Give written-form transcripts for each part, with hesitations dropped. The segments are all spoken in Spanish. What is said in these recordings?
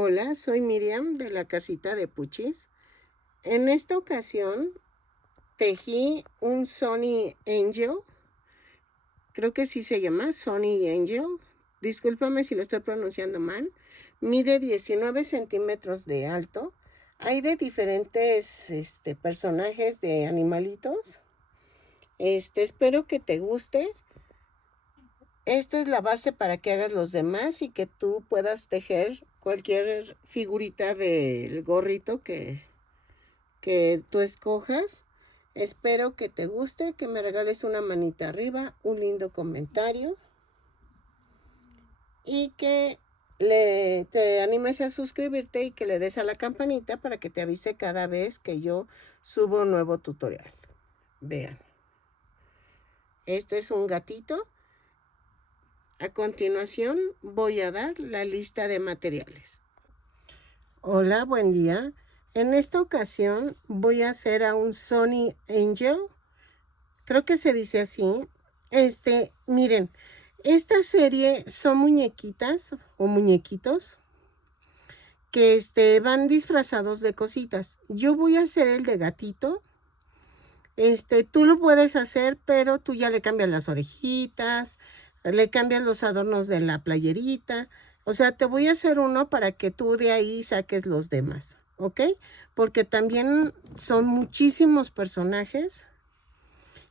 Hola, soy Miriam de la casita de Puchis. En esta ocasión tejí un Sony Angel, creo que sí se llama Sony Angel. Discúlpame si lo estoy pronunciando mal. Mide 19 centímetros de alto. Hay de diferentes personajes de animalitos. Espero que te guste. Esta es la base para que hagas los demás y que tú puedas tejer cualquier figurita del gorrito que tú escojas. Espero que te guste, que me regales una manita arriba, un lindo comentario y que te animes a suscribirte y que le des a la campanita para que te avise cada vez que yo subo un nuevo tutorial. Vean, este es un gatito. A continuación voy a dar la lista de materiales. Hola, buen día. En esta ocasión voy a hacer a un Sony Angel. Creo que se dice así. Miren, esta serie son muñequitas o muñequitos que van disfrazados de cositas. Yo voy a hacer el de gatito. Tú lo puedes hacer, pero tú ya le cambias las orejitas, le cambias los adornos de la playerita. O sea, te voy a hacer uno para que tú de ahí saques los demás, ¿ok? Porque también son muchísimos personajes.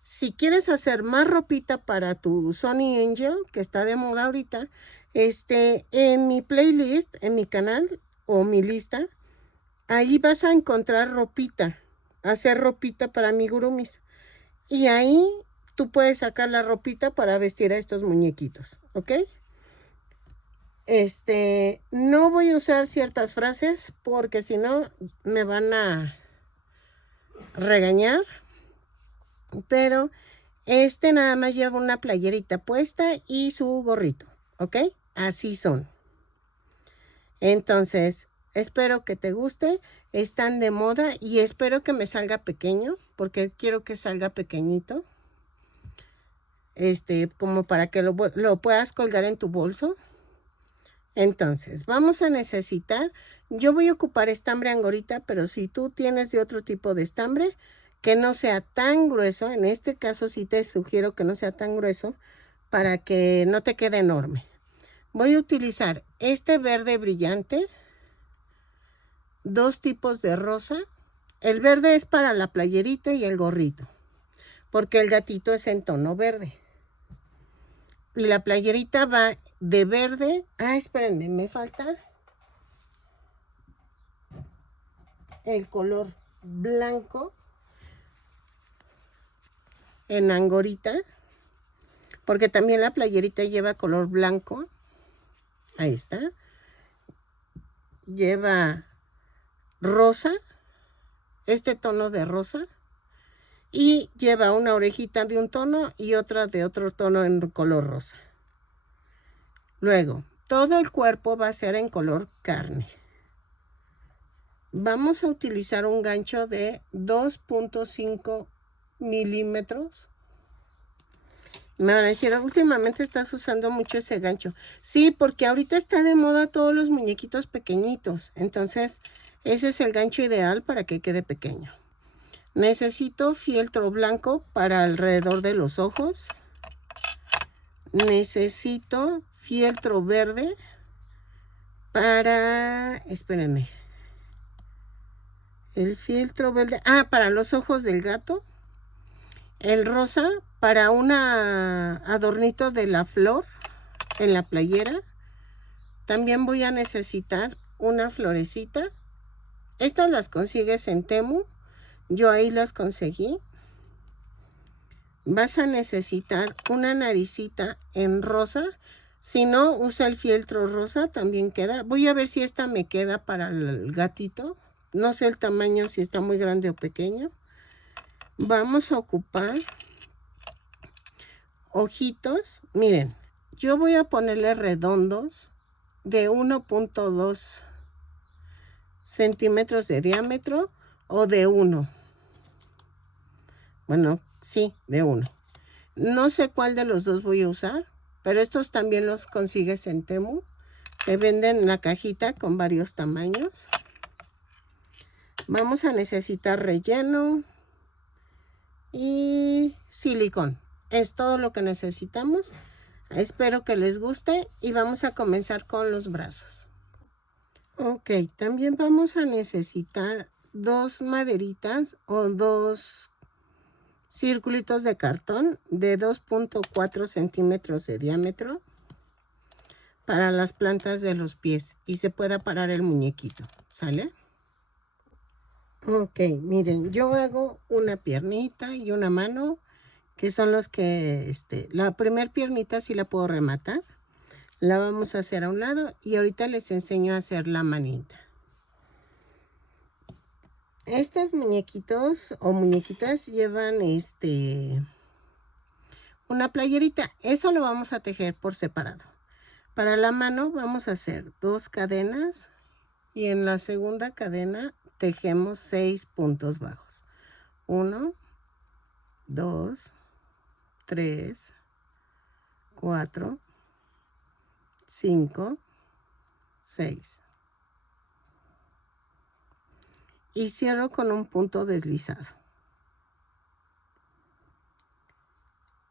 Si quieres hacer más ropita para tu Sony Angel, que está de moda ahorita, en mi playlist, en mi canal o mi lista, ahí vas a encontrar ropita, hacer ropita para amigurumis. Y ahí tú puedes sacar la ropita para vestir a estos muñequitos, ¿ok? No voy a usar ciertas frases porque si no me van a regañar. Pero nada más lleva una playerita puesta y su gorrito, ¿ok? Así son. Entonces, espero que te guste. Están de moda y espero que me salga pequeño porque quiero que salga pequeñito. Como para que lo puedas colgar en tu bolso. Entonces, vamos a necesitar, yo voy a ocupar estambre angorita, pero si tú tienes de otro tipo de estambre, que no sea tan grueso, en este caso sí te sugiero que no sea tan grueso, para que no te quede enorme. Voy a utilizar este verde brillante, dos tipos de rosa. El verde es para la playerita y el gorrito, porque el gatito es en tono verde. Y la playerita va de verde. Espérenme, me falta el color blanco en angorita, porque también la playerita lleva color blanco. Ahí está. Lleva rosa, este tono de rosa, y lleva una orejita de un tono y otra de otro tono en color rosa. Luego, todo el cuerpo va a ser en color carne. Vamos a utilizar un gancho de 2.5 milímetros. Me van a decir, últimamente estás usando mucho ese gancho. Sí, porque ahorita está de moda todos los muñequitos pequeñitos. Entonces, ese es el gancho ideal para que quede pequeño. Necesito fieltro blanco para alrededor de los ojos. Necesito fieltro verde para... Espérenme. El fieltro verde... para los ojos del gato. El rosa para un adornito de la flor en la playera. También voy a necesitar una florecita. Estas las consigues en Temu. Yo ahí las conseguí. Vas a necesitar una naricita en rosa. Si no, usa el fieltro rosa, también queda. Voy a ver si esta me queda para el gatito. No sé el tamaño, si está muy grande o pequeño. Vamos a ocupar ojitos. Miren, yo voy a ponerle redondos de 1.2 centímetros de diámetro o de 1. Bueno, sí, de 1. No sé cuál de los dos voy a usar, pero estos también los consigues en Temu. Se venden en la cajita con varios tamaños. Vamos a necesitar relleno y silicón. Es todo lo que necesitamos. Espero que les guste y vamos a comenzar con los brazos. Ok, también vamos a necesitar 2 maderitas o 2 circulitos de cartón de 2.4 centímetros de diámetro para las plantas de los pies y se pueda parar el muñequito, ¿sale? Ok, miren, yo hago una piernita y una mano, que son los que, la primer piernita sí la puedo rematar. La vamos a hacer a un lado y ahorita les enseño a hacer la manita. Estos muñequitos o muñequitas llevan una playerita. Eso lo vamos a tejer por separado. Para la mano vamos a hacer 2 cadenas y en la segunda cadena tejemos 6 puntos bajos. 1, 2, 3, 4, 5, 6. Y cierro con un punto deslizado.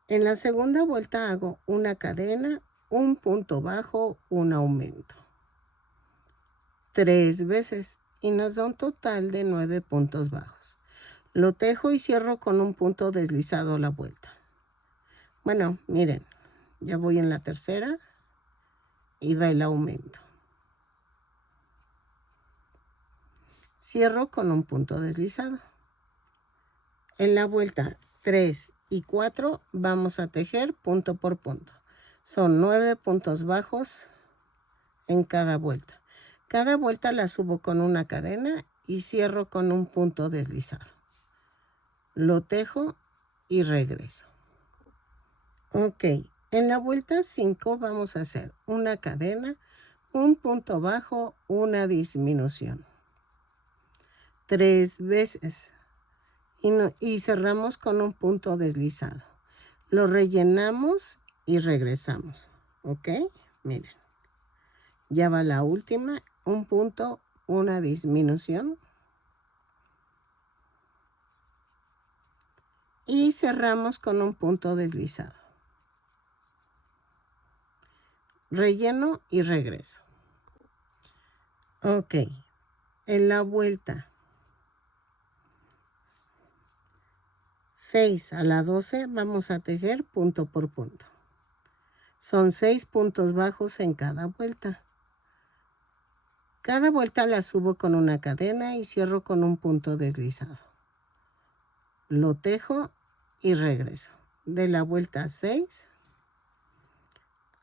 En la segunda vuelta hago una cadena, un punto bajo, un aumento. 3 veces y nos da un total de 9 puntos bajos. Lo tejo y cierro con un punto deslizado a la vuelta. Bueno, miren, ya voy en la tercera y va el aumento. Cierro con un punto deslizado. En la vuelta 3 y 4 vamos a tejer punto por punto. Son 9 puntos bajos en cada vuelta. Cada vuelta la subo con una cadena y cierro con un punto deslizado. Lo tejo y regreso. Ok, en la vuelta 5 vamos a hacer una cadena, un punto bajo, una disminución. 3 veces. Y cerramos con un punto deslizado. Lo rellenamos y regresamos. ¿Ok? Miren. Ya va la última. Un punto, una disminución. Y cerramos con un punto deslizado. Relleno y regreso. Ok. En la vuelta 6 a la 12 vamos a tejer punto por punto. Son 6 puntos bajos en cada vuelta. Cada vuelta la subo con una cadena y cierro con un punto deslizado. Lo tejo y regreso. De la vuelta 6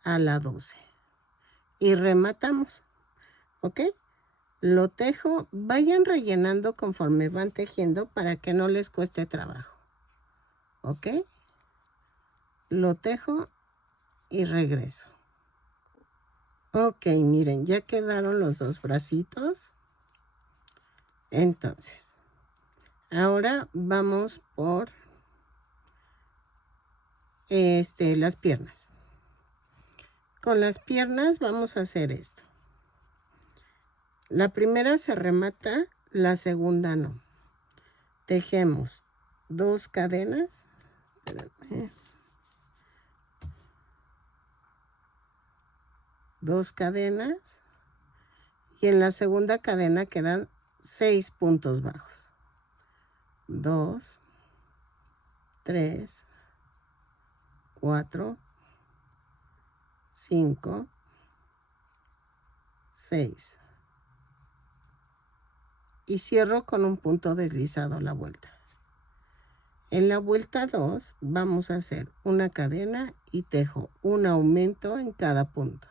a la 12. Y rematamos. ¿Ok? Lo tejo. Vayan rellenando conforme van tejiendo para que no les cueste trabajo. ¿Ok? Lo tejo y regreso. Ok, miren, ya quedaron los 2 bracitos. Entonces, ahora vamos por las piernas. Con las piernas vamos a hacer esto. La primera se remata, la segunda no. Tejemos 2 cadenas. Espérame. 2 cadenas. Y en la segunda cadena quedan 6 puntos bajos. 2, 3, 4, 5, 6. Y cierro con un punto deslizado a la vuelta. En la vuelta 2 vamos a hacer una cadena y tejo un aumento en cada punto.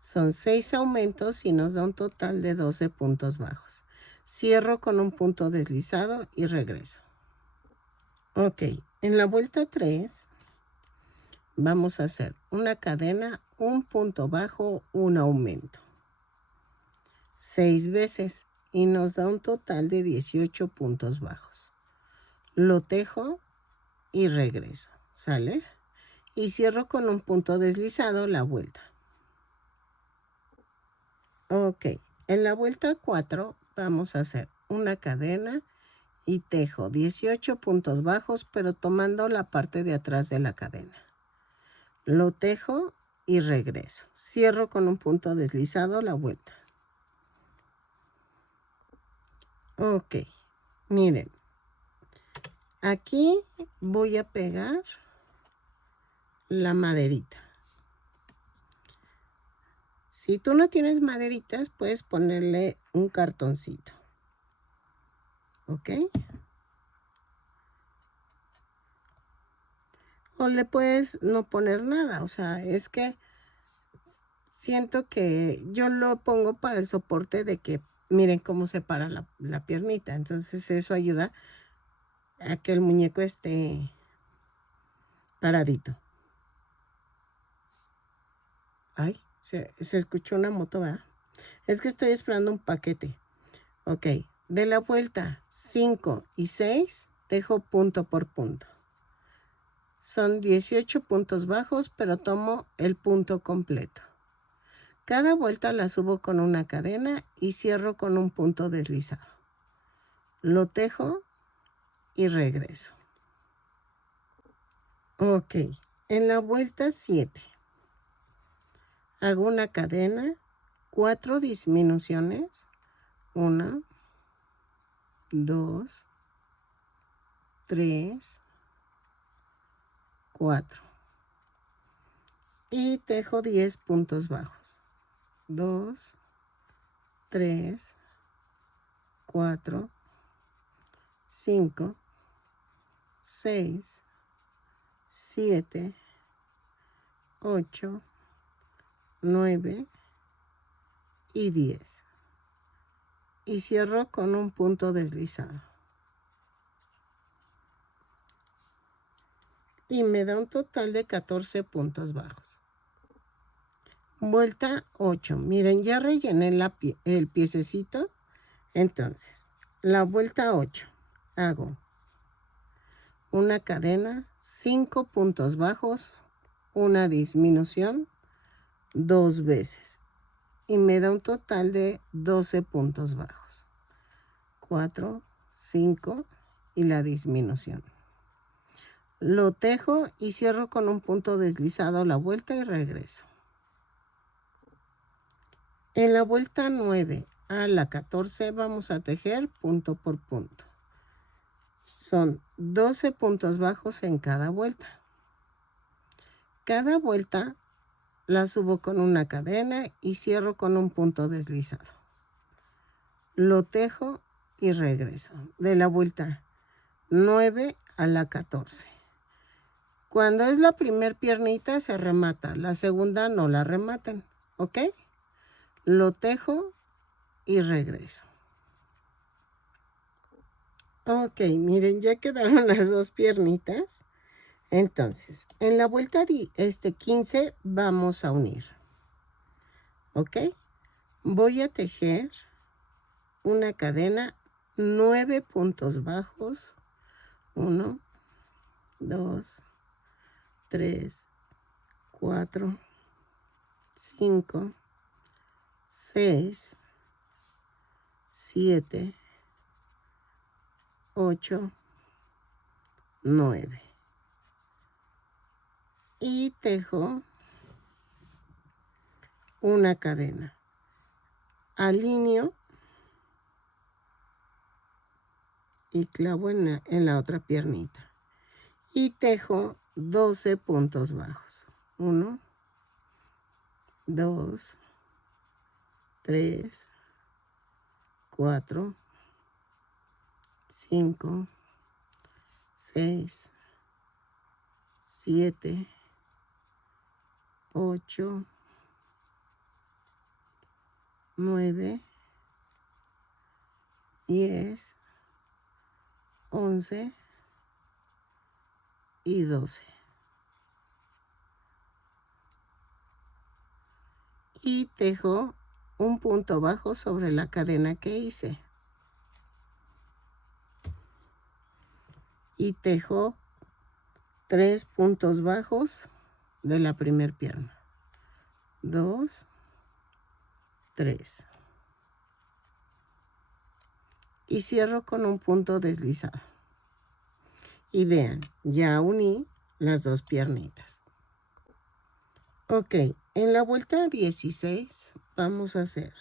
Son 6 aumentos y nos da un total de 12 puntos bajos. Cierro con un punto deslizado y regreso. Ok, en la vuelta 3 vamos a hacer una cadena, un punto bajo, un aumento. 6 veces y nos da un total de 18 puntos bajos. Lo tejo y regreso. ¿Sale? Y cierro con un punto deslizado la vuelta. Ok, en la vuelta 4 vamos a hacer una cadena y tejo 18 puntos bajos, pero tomando la parte de atrás de la cadena. Lo tejo y regreso. Cierro con un punto deslizado la vuelta. Ok, miren. Aquí voy a pegar la maderita. Si tú no tienes maderitas, puedes ponerle un cartoncito. ¿Ok? O le puedes no poner nada. O sea, es que siento que yo lo pongo para el soporte de que miren cómo se para la piernita. Entonces eso ayuda a que el muñeco esté paradito. Ay, se escuchó una moto, ¿verdad? Es que estoy esperando un paquete. Ok, de la vuelta 5 y 6, tejo punto por punto. Son 18 puntos bajos, pero tomo el punto completo. Cada vuelta la subo con una cadena y cierro con un punto deslizado. Lo tejo y regreso. Ok, en la vuelta 7 hago una cadena, 4 disminuciones, 1, 2, 3, 4 y tejo 10 puntos bajos. 2, 3, 4, 5, 6, 7, 8, 9 y 10. Y cierro con un punto deslizado. Y me da un total de 14 puntos bajos. Vuelta 8. Miren, ya rellené el piececito. Entonces, la vuelta 8. Hago una cadena, 5 puntos bajos, una disminución, 2 veces. Y me da un total de 12 puntos bajos. 4, 5 y la disminución. Lo tejo y cierro con un punto deslizado la vuelta y regreso. En la vuelta 9 a la 14 vamos a tejer punto por punto. Son 12 puntos bajos en cada vuelta. Cada vuelta la subo con una cadena y cierro con un punto deslizado. Lo tejo y regreso. De la vuelta 9 a la 14. Cuando es la primer piernita se remata, la segunda no la rematen, ¿ok? Lo tejo y regreso. Ok, miren, ya quedaron las dos piernitas. Entonces, en la vuelta 15 vamos a unir. ¿Ok? Voy a tejer una cadena, 9 puntos bajos. 1, 2, 3, 4, 5, 6, 7, 8, 9. Y tejo una cadena. Alineo y clavo en la otra piernita. Y tejo 12 puntos bajos. 1, 2, 3, 4, 5, 6, 7, 8, 9, 10, 11 y 12. Y tejo un punto bajo sobre la cadena que hice. Y tejo 3 puntos bajos de la primer pierna. 2, 3. Y cierro con un punto deslizado. Y vean, ya uní las dos piernitas. Ok, en la vuelta 16 vamos a hacer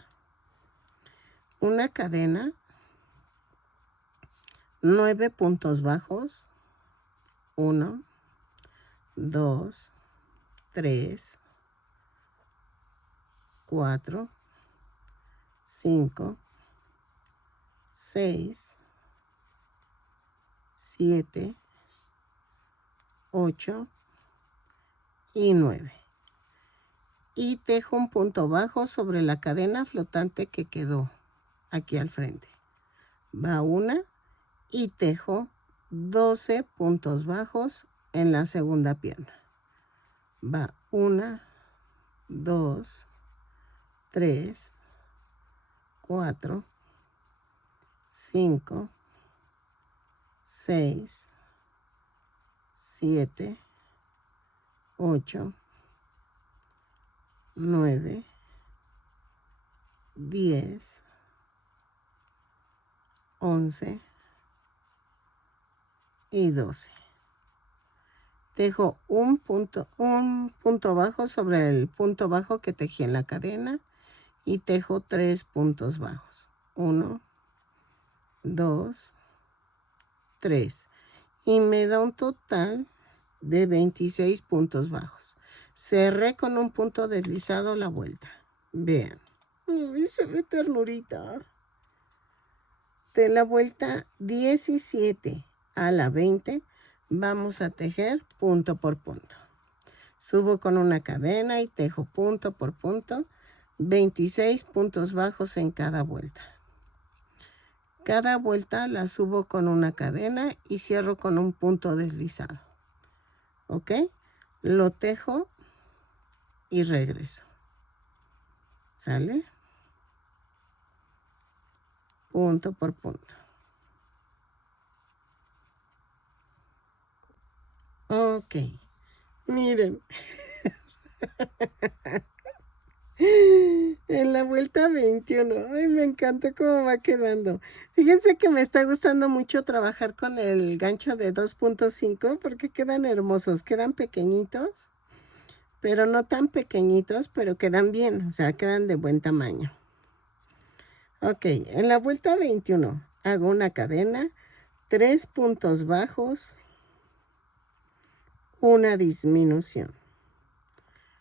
una cadena, 9 puntos bajos, 1, 2, 3, 4, 5, 6, 7, 8 y 9. Y tejo un punto bajo sobre la cadena flotante que quedó aquí al frente. Va una y tejo 12 puntos bajos en la segunda pierna. Va 1, 2, 3, 4, 5, 6, 7, 8, 9, 10, 11 y 12. Tejo un punto bajo sobre el punto bajo que tejí en la cadena y tejo 3 puntos bajos. 1, 2, 3. Y me da un total de 26 puntos bajos. Cerré con un punto deslizado la vuelta. Vean. Uy, se ve ternurita. De la vuelta 17 a la 20 vamos a tejer punto por punto. Subo con una cadena y tejo punto por punto, 26 puntos bajos en cada vuelta. Cada vuelta la subo con una cadena y cierro con un punto deslizado. ¿Ok? Lo tejo y regreso. ¿Sale? Punto por punto. Ok. Miren. En la vuelta 21. Ay, me encanta cómo va quedando. Fíjense que me está gustando mucho trabajar con el gancho de 2.5 porque quedan hermosos. Quedan pequeñitos, pero no tan pequeñitos, pero quedan bien. O sea, quedan de buen tamaño. Ok, en la vuelta 21 hago una cadena, 3 puntos bajos, una disminución.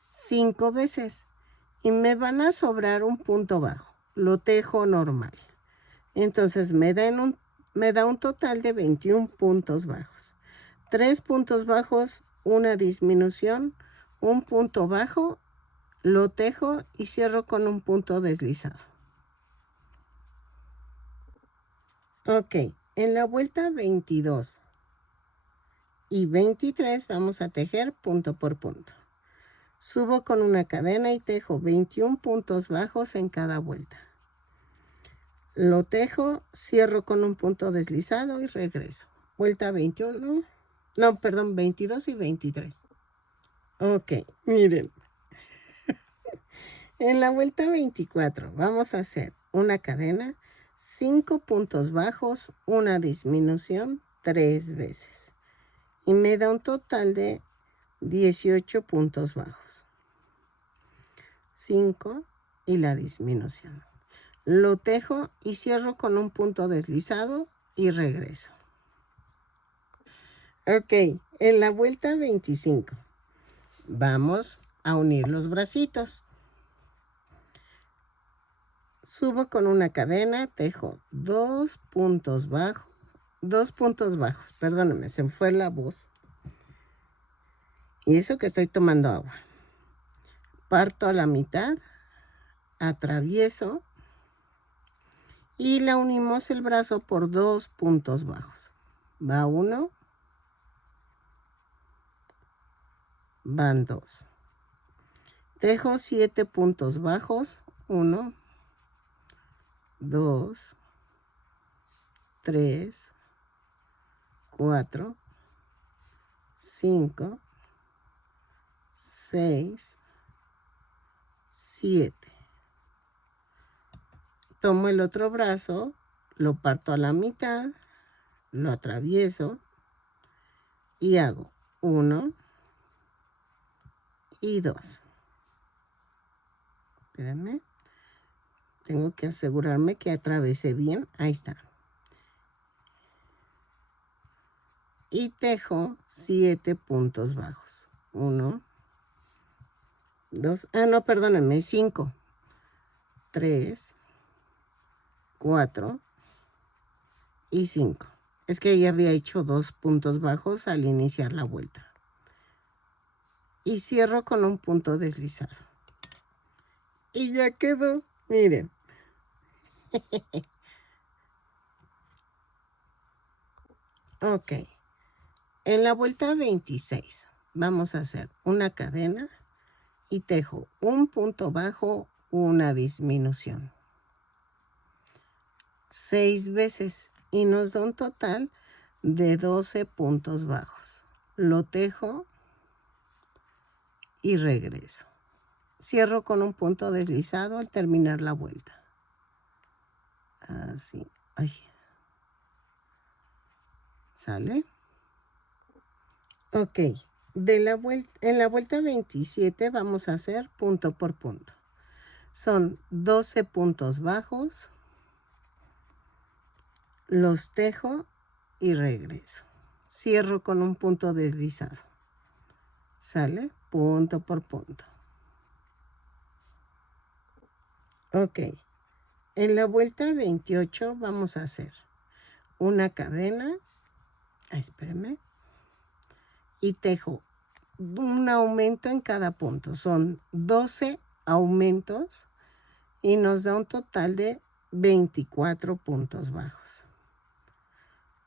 5 veces. Y me van a sobrar un punto bajo. Lo tejo normal. Entonces me da un total de 21 puntos bajos. 3 puntos bajos, una disminución, un punto bajo, lo tejo y cierro con un punto deslizado. Ok, en la vuelta 22 y 23 vamos a tejer punto por punto. Subo con una cadena y tejo 21 puntos bajos en cada vuelta. Lo tejo, cierro con un punto deslizado y regreso. Vuelta 21, no, perdón, 22 y 23. Ok, miren. En la vuelta 24 vamos a hacer una cadena, 5 puntos bajos, una disminución, 3 veces. Y me da un total de 18 puntos bajos. 5 y la disminución. Lo tejo y cierro con un punto deslizado y regreso. Ok, en la vuelta 25 vamos a unir los bracitos. Subo con una cadena, tejo 2 puntos bajos, perdónenme, se me fue la voz. Y eso que estoy tomando agua. Parto a la mitad, atravieso y la unimos el brazo por 2 puntos bajos. Va 1, van 2. Tejo 7 puntos bajos, 1, 2, 3, 4, 5, 6, 7, Tomo el otro brazo, lo parto a la mitad, lo atravieso y hago 1 y 2. Espérenme. Tengo que asegurarme que atravesé bien. Ahí está. Y tejo 7 puntos bajos. 1, 2, no, perdónenme, 5, 3, 4 y 5. Es que ya había hecho 2 puntos bajos al iniciar la vuelta. Y cierro con un punto deslizado. Y ya quedó, miren. Ok. En la vuelta 26 vamos a hacer una cadena y tejo un punto bajo, una disminución. 6 veces y nos da un total de 12 puntos bajos. Lo tejo y regreso. Cierro con un punto deslizado al terminar la vuelta. Así. Ay. ¿Sale? Ok. En la vuelta 27 vamos a hacer punto por punto. Son 12 puntos bajos. Los tejo y regreso. Cierro con un punto deslizado. ¿Sale? Punto por punto. Ok. En la vuelta 28 vamos a hacer una cadena. Espérenme. Y tejo un aumento en cada punto. Son 12 aumentos y nos da un total de 24 puntos bajos.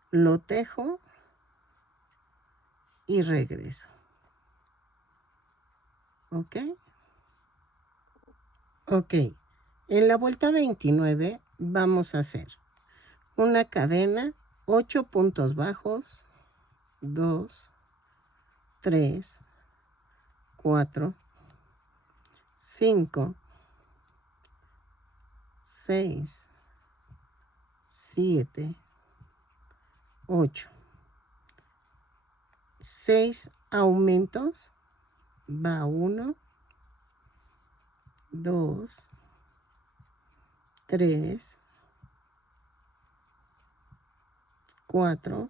Lo tejo y regreso. ¿Ok? Ok. En la vuelta 29 vamos a hacer una cadena, 8 puntos bajos, 2, 3, 4, 5, 6, 7, 8. 6 aumentos, va 1, 2, 3, 4,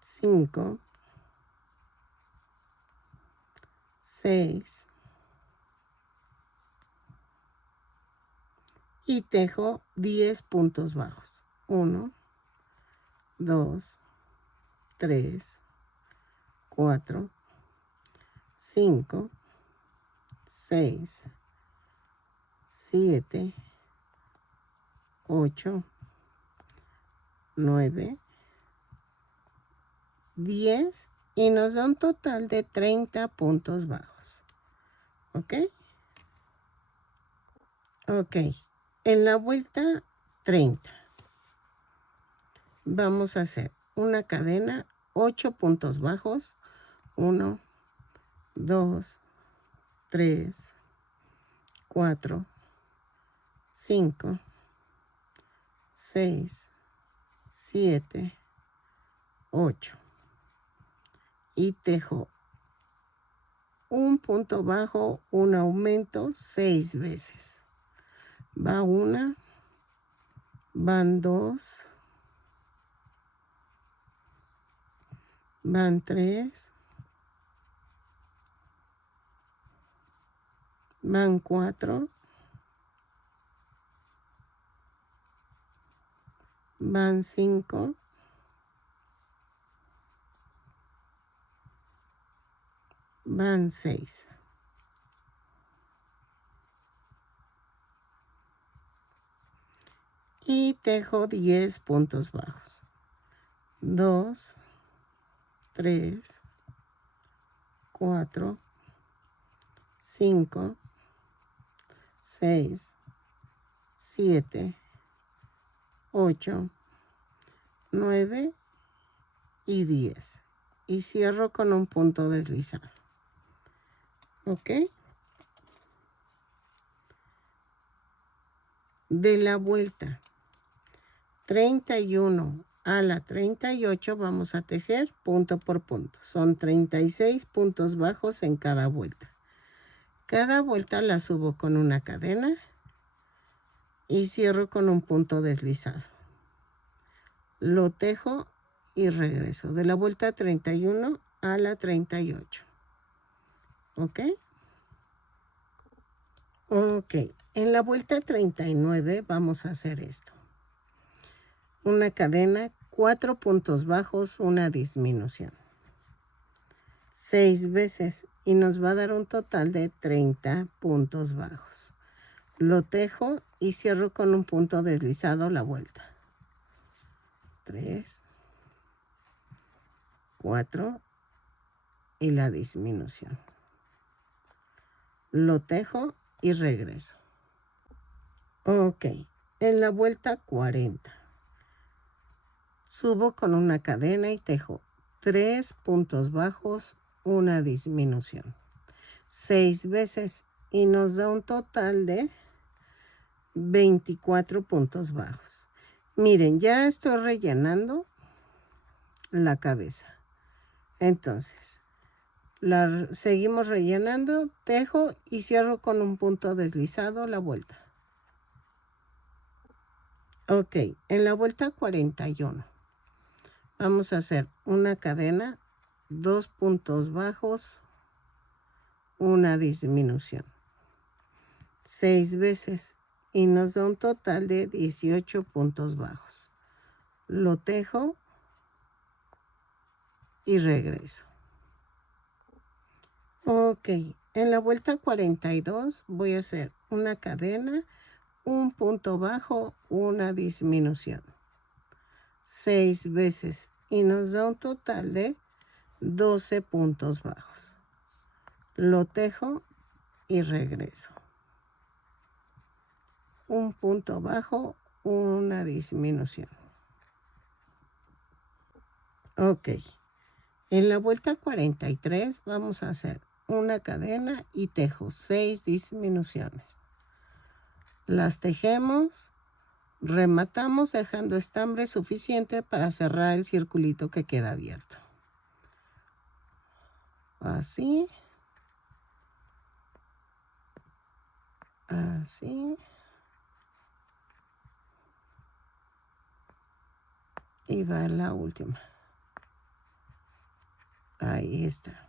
5, 6 y tejo 10 puntos bajos. 1, 2, 3, 4, 5, 6, 7, 8, 9, 10 y nos da un total de 30 puntos bajos. ¿Ok? Ok. En la vuelta 30 vamos a hacer una cadena, 8 puntos bajos. 1, 2, 3, 4, 5, 6, 7, 8. Y tejo un punto bajo, un aumento 6 veces. Va 1, van 2, van 3, van 4, van 5, van 6. Y tejo 10 puntos bajos. 2, 3, 4, 5, 6, 7, 8, 9 y 10. Y cierro con un punto deslizado. ¿Ok? De la vuelta 31 a la 38 vamos a tejer punto por punto. Son 36 puntos bajos en cada vuelta. Cada vuelta la subo con una cadena y cierro con un punto deslizado. Lo tejo y regreso. De la vuelta 31 a la 38. ¿Ok? Ok. En la vuelta 39 vamos a hacer esto. Una cadena, 4 puntos bajos, una disminución. 6 veces y nos va a dar un total de 30 puntos bajos. Lo tejo y cierro con un punto deslizado la vuelta. 3, 4 y la disminución. Lo tejo y regreso. Ok, en la vuelta 40. Subo con una cadena y tejo 3 puntos bajos, una disminución. 6 veces y nos da un total de 24 puntos bajos. Miren, ya estoy rellenando la cabeza. Entonces, seguimos rellenando, tejo y cierro con un punto deslizado la vuelta. Ok, en la vuelta 41 vamos a hacer una cadena, 2 puntos bajos, una disminución. 6 veces y nos da un total de 18 puntos bajos. Lo tejo y regreso. Ok, en la vuelta 42 voy a hacer una cadena, un punto bajo, una disminución. 6 veces y nos da un total de 12 puntos bajos. Lo tejo y regreso. Un punto bajo, una disminución. Ok, en la vuelta 43 vamos a hacer una cadena y tejo 6 disminuciones. Las tejemos, rematamos dejando estambre suficiente para cerrar el circulito que queda abierto. Así. Así. Y va la última. Ahí está.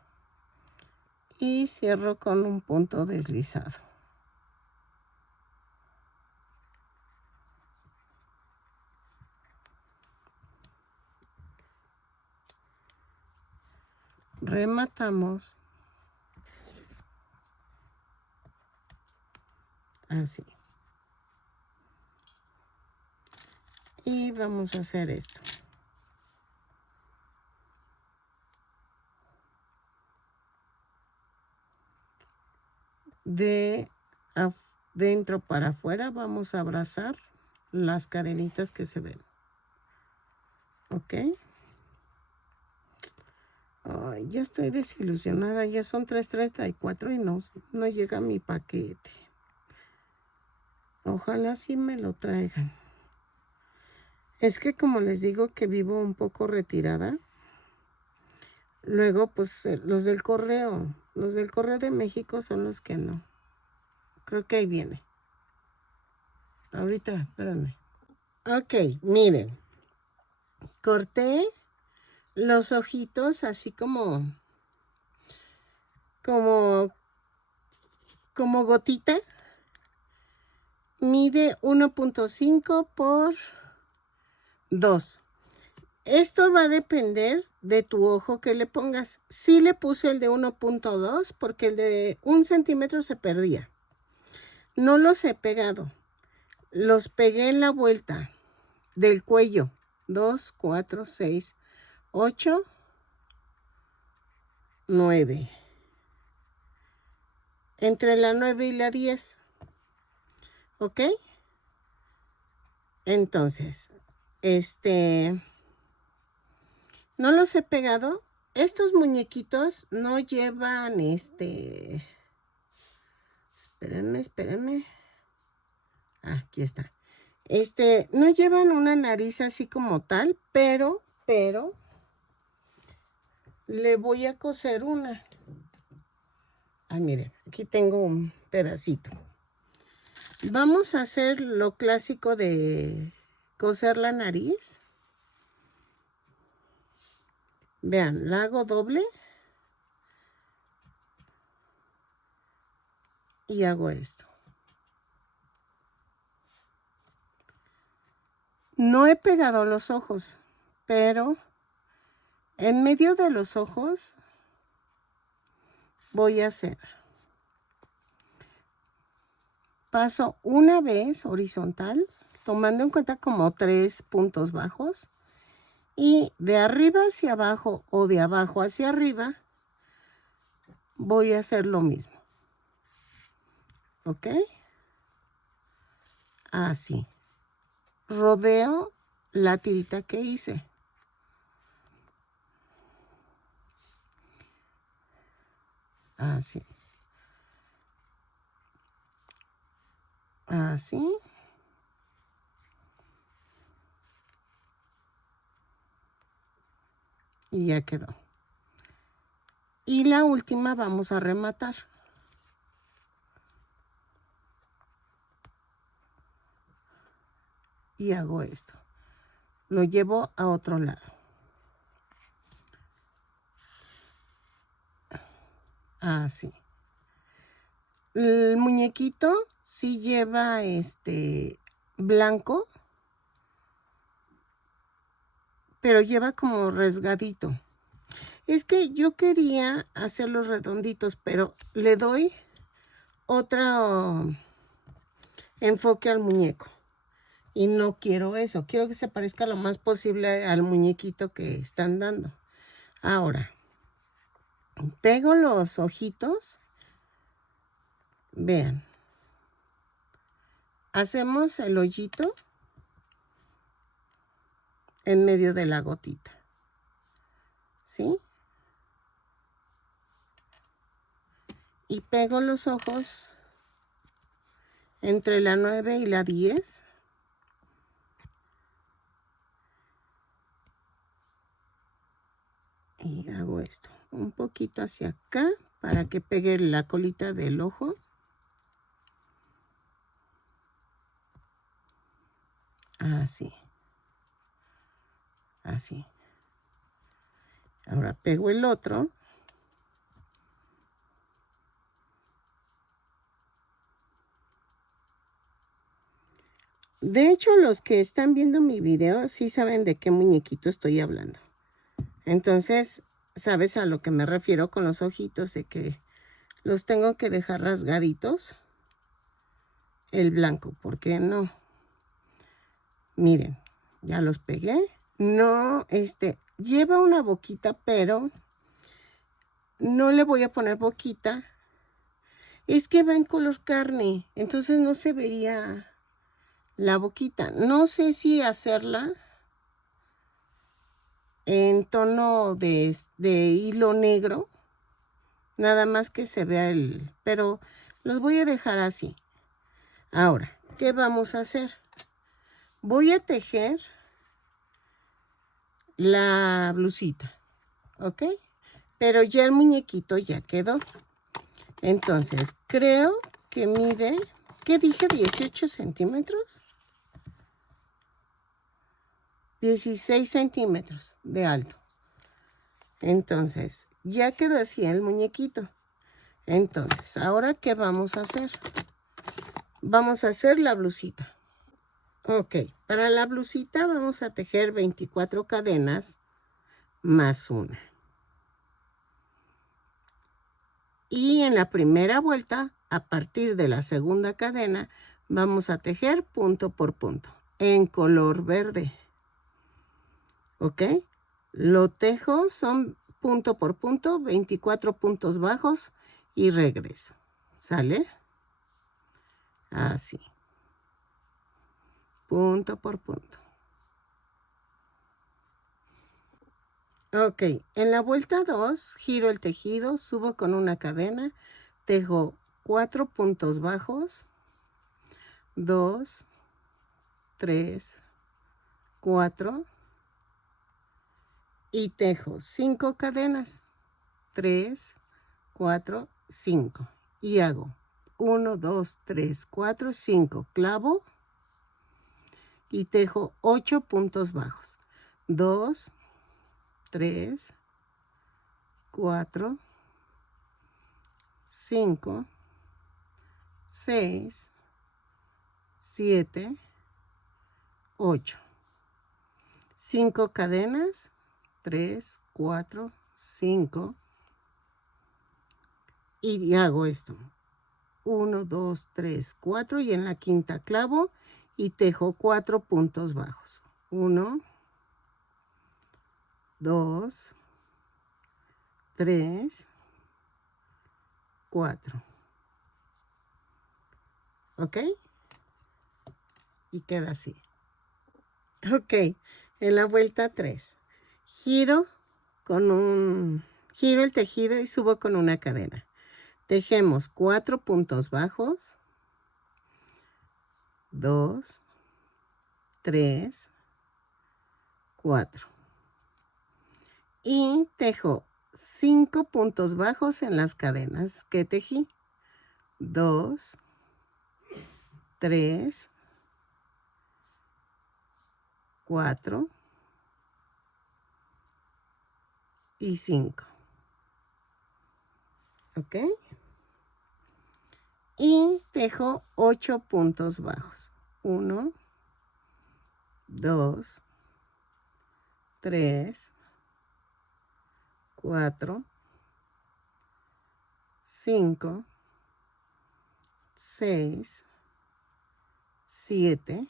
Y cierro con un punto deslizado. Rematamos. Así. Y vamos a hacer esto. De dentro para afuera vamos a abrazar las cadenitas que se ven. ¿Ok? Ay, ya estoy desilusionada. Ya son 3:34 y no llega mi paquete. Ojalá sí me lo traigan. Es que como les digo que vivo un poco retirada. Luego, pues los del correo de México son los que no. Creo que ahí viene. Ahorita, espérenme. Ok, miren. Corté los ojitos así como gotita. Mide 1.5 por 2. Esto va a depender de tu ojo que le pongas. Sí le puse el de 1.2 porque el de 1 centímetro se perdía. No los he pegado. Los pegué en la vuelta del cuello. 2, 4, 6, 8, 9. Entre la 9 y la 10. ¿Ok? Entonces, no los he pegado. Estos muñequitos no llevan, espérenme. Aquí está. No llevan una nariz así como tal, pero le voy a coser una. Ah, miren, aquí tengo un pedacito. Vamos a hacer lo clásico de coser la nariz. Vean, la hago doble y hago esto. No he pegado los ojos, pero en medio de los ojos voy a hacer. Paso una vez horizontal, tomando en cuenta como 3 puntos bajos. Y de arriba hacia abajo o de abajo hacia arriba, voy a hacer lo mismo. ¿Ok? Así. Rodeo la tirita que hice. Así. Así. Y ya quedó. Y la última vamos a rematar. Y hago esto. Lo llevo a otro lado. Así. El muñequito sí lleva blanco, pero lleva como resgadito. Es que yo quería hacerlos redonditos, pero le doy otro enfoque al muñeco. Y no quiero eso. Quiero que se parezca lo más posible al muñequito que están dando. Ahora, pego los ojitos. Vean. Hacemos el hoyito en medio de la gotita. ¿Sí? Y pego los ojos entre la 9 y la 10. Y hago esto. Un poquito hacia acá para que pegue la colita del ojo. Así. Así. Ahora pego el otro. De hecho, los que están viendo mi video sí saben de qué muñequito estoy hablando. Entonces, sabes a lo que me refiero con los ojitos, de que los tengo que dejar rasgaditos. El blanco, ¿por qué no? Miren, ya los pegué. No, lleva una boquita, pero no le voy a poner boquita. Es que va en color carne, entonces no se vería la boquita. No sé si hacerla en tono de hilo negro, nada más que se vea pero los voy a dejar así. Ahora, ¿qué vamos a hacer? Voy a tejer la blusita, ¿ok? Pero ya el muñequito ya quedó. Entonces, creo que mide, ¿qué dije? 18 centímetros. 16 centímetros de alto. Entonces, ya quedó así el muñequito. Entonces, ¿ahora qué vamos a hacer? Vamos a hacer la blusita. Ok, para la blusita vamos a tejer 24 cadenas más una. Y en la primera vuelta, a partir de la segunda cadena, vamos a tejer punto por punto en color verde. ¿Ok? Lo tejo, son punto por punto, 24 puntos bajos y regreso. ¿Sale? Así. Punto por punto. Ok, en la vuelta 2, giro el tejido, subo con una cadena, tejo 4 puntos bajos, 2, 3, 4 y tejo 5 cadenas, 3, 4, 5 y hago 1, 2, 3, 4, 5, clavo y tejo 8 puntos bajos, 2, 3, 4, 5, 6, 7, 8. 5 cadenas, 3, 4, 5. Y hago esto. 1, 2, 3, 4 y en la quinta clavo y tejo 4 puntos bajos. 1, 2, 3, 4. ¿Ok? Y queda así. Ok, en la vuelta 3. Giro el tejido y subo con una cadena. Tejemos 4 puntos bajos. 2, 3, 4. Y tejo 5 puntos bajos en las cadenas que tejí. 2, 3, 4 y 5. ¿Ok? Y tejo 8 puntos bajos. 1, 2, 3, 4, 5, 6, 7,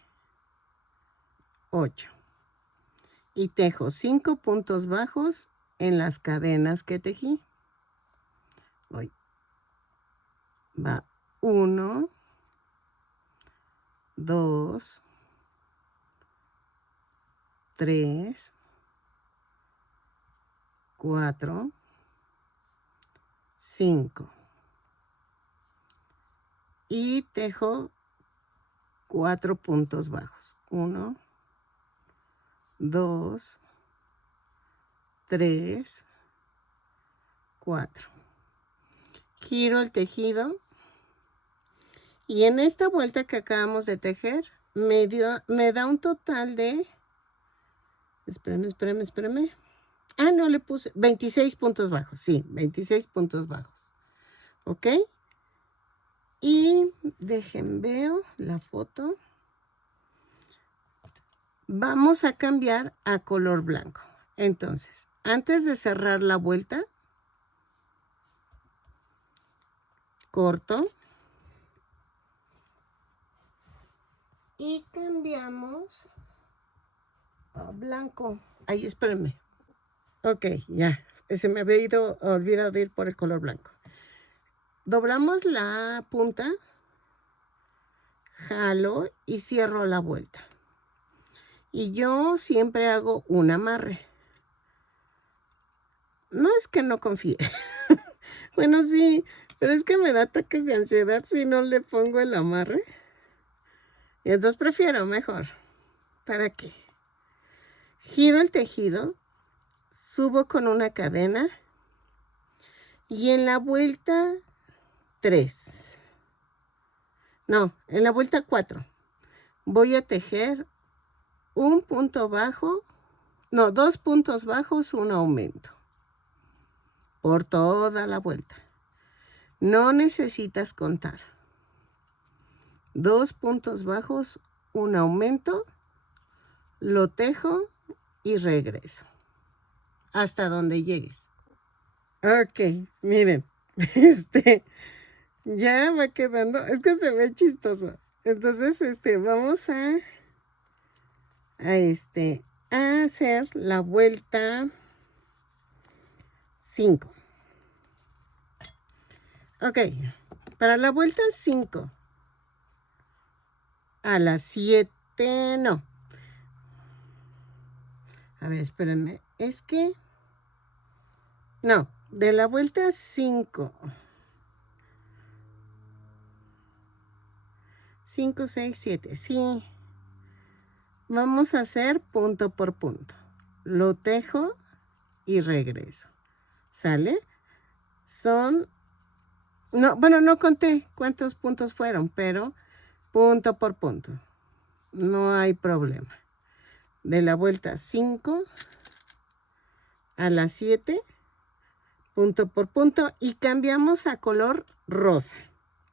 8. Y tejo 5 puntos bajos en las cadenas que tejí. Voy. Va 1, 2, 3, 4, 5. Y tejo 4 puntos bajos. 1, 2, 3, 4. Giro el tejido. Y en esta vuelta que acabamos de tejer, me da un total de... Espérame. Ah, no, le puse 26 puntos bajos. Sí, 26 puntos bajos. ¿Ok? Y veo la foto. Vamos a cambiar a color blanco. Entonces, antes de cerrar la vuelta, corto. Y cambiamos a blanco. Ay, espérenme. Ok, ya. Se me había olvidado de ir por el color blanco. Doblamos la punta, jalo y cierro la vuelta. Y yo siempre hago un amarre. No es que no confíe. Bueno, sí, pero es que me da ataques de ansiedad si no le pongo el amarre. Y entonces prefiero mejor. ¿Para qué? Giro el tejido, subo con una cadena y en la vuelta 3. No, en la vuelta 4 voy a tejer un punto bajo, no, 2 puntos bajos, un aumento por toda la vuelta. No necesitas contar. 2 puntos bajos, un aumento, lo tejo y regreso hasta donde llegues. Ok, miren, ya va quedando, es que se ve chistoso. Entonces, vamos a hacer la vuelta 5. Ok, para la vuelta 5, a las 7, no. A ver, espérenme, es que, no, de la vuelta 5. 5, 6, 7. Sí. Vamos a hacer punto por punto. Lo tejo y regreso. ¿Sale? Son... No, bueno, no conté cuántos puntos fueron, pero punto por punto. No hay problema. De la vuelta 5 a la 7, punto por punto, y cambiamos a color rosa,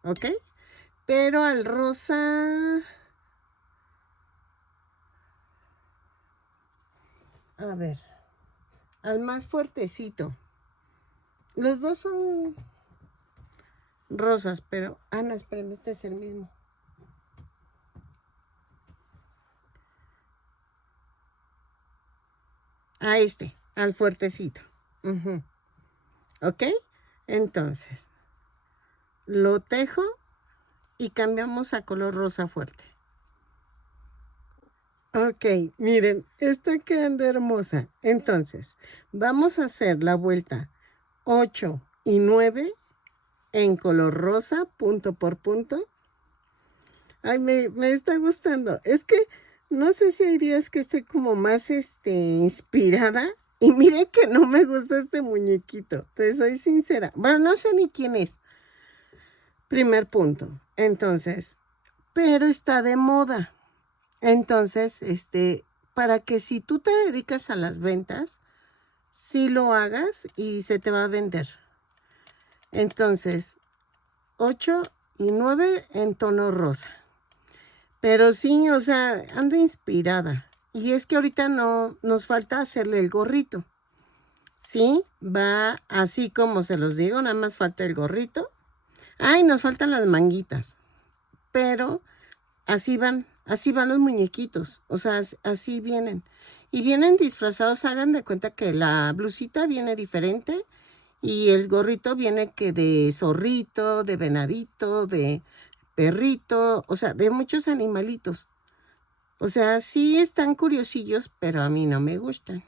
¿ok? Pero al rosa... A ver, al más fuertecito. Los dos son rosas, pero... Ah, no, espérenme, este es el mismo. A este, al fuertecito. ¿Ok? Entonces, lo tejo y cambiamos a color rosa fuerte. Ok, miren, está quedando hermosa. Entonces, vamos a hacer la vuelta 8 y 9 en color rosa, punto por punto. Ay, me está gustando. Es que no sé si hay días que estoy como más inspirada. Y miren que no me gusta este muñequito. Te soy sincera. Bueno, no sé ni quién es. Primer punto. Entonces, pero está de moda. Entonces, para que si tú te dedicas a las ventas, sí lo hagas y se te va a vender. Entonces, 8 y 9 en tono rosa. Pero sí, o sea, ando inspirada. Y es que ahorita no nos falta hacerle el gorrito. Sí, va así como se los digo, nada más falta el gorrito. Ay, nos faltan las manguitas. Pero así van los muñequitos. O sea, así vienen. Y vienen disfrazados, hagan de cuenta que la blusita viene diferente. Y el gorrito viene que de zorrito, de venadito, de perrito, o sea, de muchos animalitos. O sea, sí están curiosillos, pero a mí no me gustan.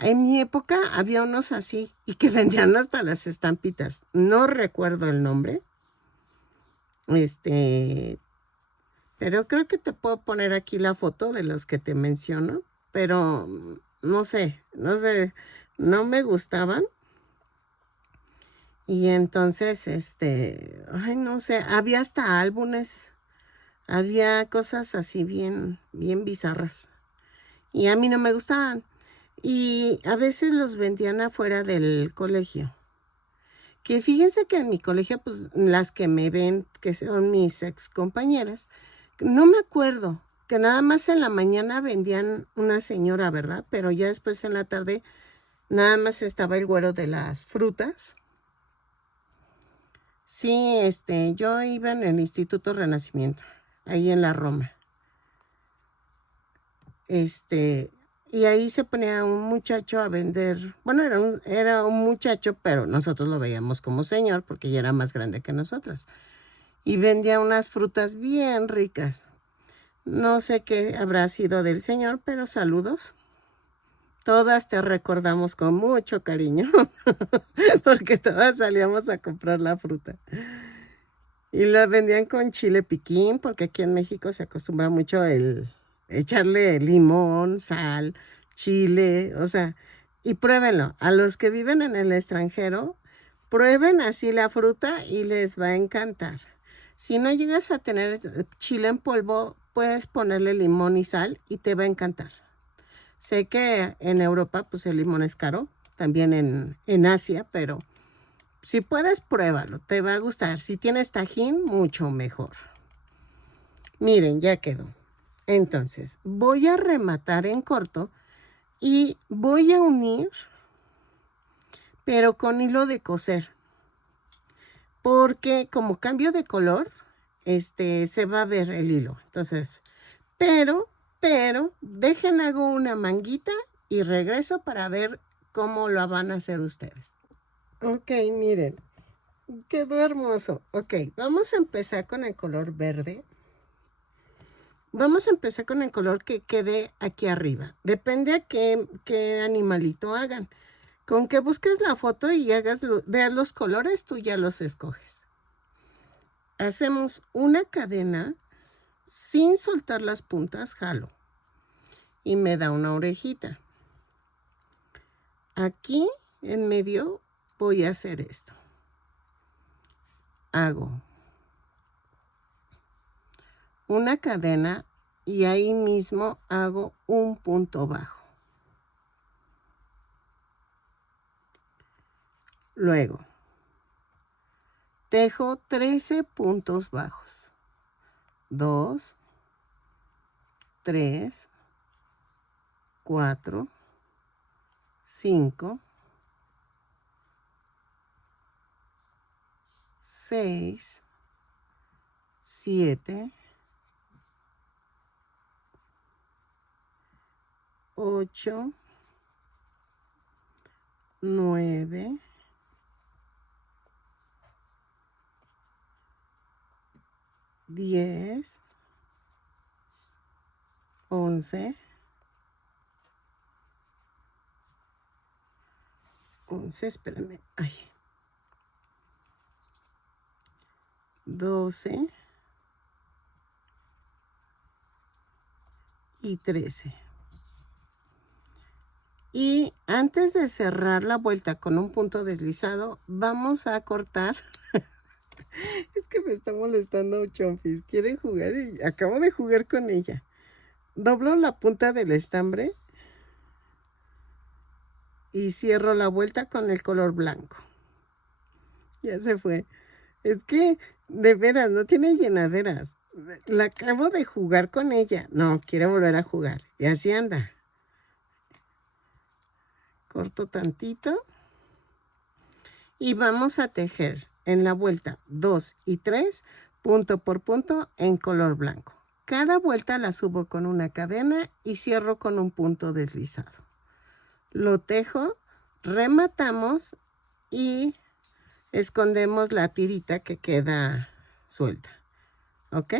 En mi época había unos así y que vendían hasta las estampitas. No recuerdo el nombre. Pero creo que te puedo poner aquí la foto de los que te menciono. Pero no sé, no me gustaban. Y entonces, ay, no sé, había hasta álbumes, había cosas así bien, bien bizarras. Y a mí no me gustaban. Y a veces los vendían afuera del colegio. Que fíjense que en mi colegio, pues las que me ven, que son mis ex compañeras, no me acuerdo, que nada más en la mañana vendían una señora, ¿verdad? Pero ya después en la tarde nada más estaba el güero de las frutas. Sí, yo iba en el Instituto Renacimiento, ahí en la Roma. Y ahí se ponía un muchacho a vender, bueno, era un muchacho, pero nosotros lo veíamos como señor porque ya era más grande que nosotros. Y vendía unas frutas bien ricas. No sé qué habrá sido del señor, pero saludos. Todas te recordamos con mucho cariño, porque todas salíamos a comprar la fruta. Y la vendían con chile piquín, porque aquí en México se acostumbra mucho echarle limón, sal, chile, o sea, y pruébenlo. A los que viven en el extranjero, prueben así la fruta y les va a encantar. Si no llegas a tener chile en polvo, puedes ponerle limón y sal y te va a encantar. Sé que en Europa, pues el limón es caro, también en Asia, pero si puedes, pruébalo, te va a gustar. Si tienes tajín, mucho mejor. Miren, ya quedó. Entonces, voy a rematar en corto y voy a unir, pero con hilo de coser. Porque como cambio de color, se va a ver el hilo. Entonces, pero, hago una manguita y regreso para ver cómo lo van a hacer ustedes. Ok, miren, quedó hermoso. Ok, vamos a empezar con el color verde. Vamos a empezar con el color que quede aquí arriba. Depende a qué animalito hagan. Con que busques la foto y veas los colores, tú ya los escoges. hacemos una cadena sin soltar las puntas, jalo y me da una orejita. Aquí en medio voy a hacer esto. Hago una cadena y ahí mismo hago un punto bajo. Luego, tejo 13 puntos bajos. 2, 3, 4, 5, 6, 7, 8, 9, 10, 11, espérame, 12 y 13. Y antes de cerrar la vuelta con un punto deslizado, vamos a cortar. Es que me está molestando Chompis. Quiere jugar y acabo de jugar con ella. Doblo la punta del estambre y cierro la vuelta con el color blanco. Ya se fue. Es que, de veras, no tiene llenaderas. La acabo de jugar con ella. No, quiere volver a jugar. Y así anda. Corto tantito. Y vamos a tejer en la vuelta 2 y 3, punto por punto en color blanco. Cada vuelta la subo con una cadena y cierro con un punto deslizado. Lo tejo, rematamos y escondemos la tirita que queda suelta. ¿Ok?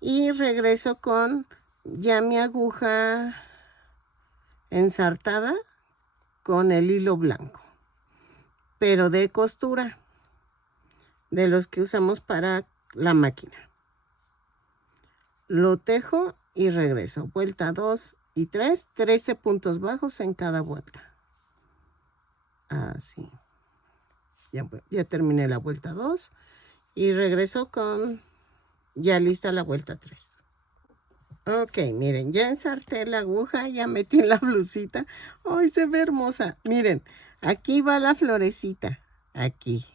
Y regreso con ya mi aguja ensartada con el hilo blanco, pero de costura, de los que usamos para la máquina. Lo tejo y regreso. Vuelta 2 y 3, 13 puntos bajos en cada vuelta. Así. Ya terminé la vuelta 2 y regreso con ya lista la vuelta 3. Ok, miren, ya ensarté la aguja, ya metí la blusita. ¡Ay, se ve hermosa! Miren, aquí va la florecita, aquí.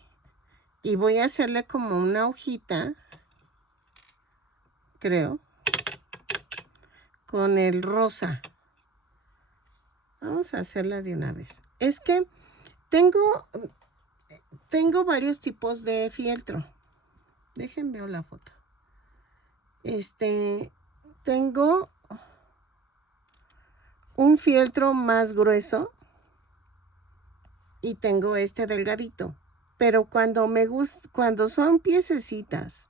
Y voy a hacerle como una hojita, creo, con el rosa. Vamos a hacerla de una vez. Es que tengo varios tipos de fieltro. Déjenme ver la foto. Tengo un fieltro más grueso y tengo este delgadito. Pero cuando son piececitas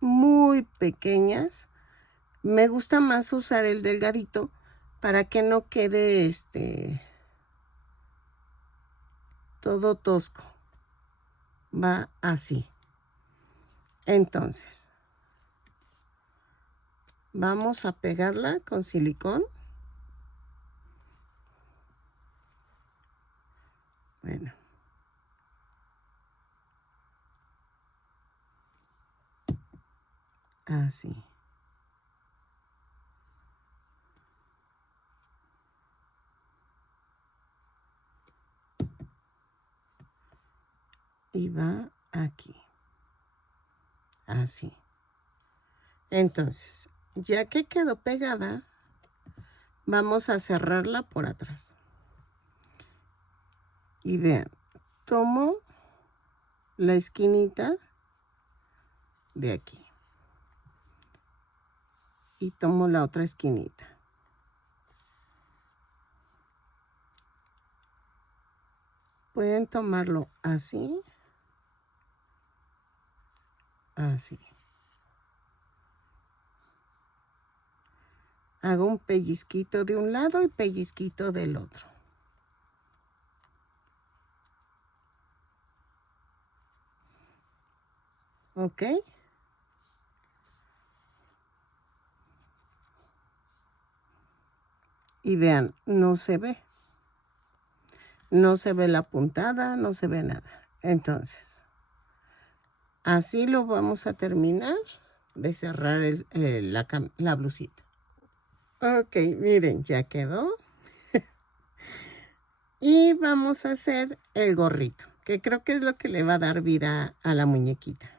muy pequeñas, me gusta más usar el delgadito para que no quede todo tosco. Va así. Entonces, vamos a pegarla con silicón. Bueno. Así. Y va aquí. Así. Entonces, ya que quedó pegada, vamos a cerrarla por atrás. Y vean, tomo la esquinita de aquí. Y tomo la otra esquinita. Pueden tomarlo así. Así. Hago un pellizquito de un lado y pellizquito del otro. ¿ok? Y vean, no se ve. No se ve la puntada, no se ve nada. Entonces, así lo vamos a terminar de cerrar la blusita. Ok, miren, ya quedó. Y vamos a hacer el gorrito, que creo que es lo que le va a dar vida a la muñequita.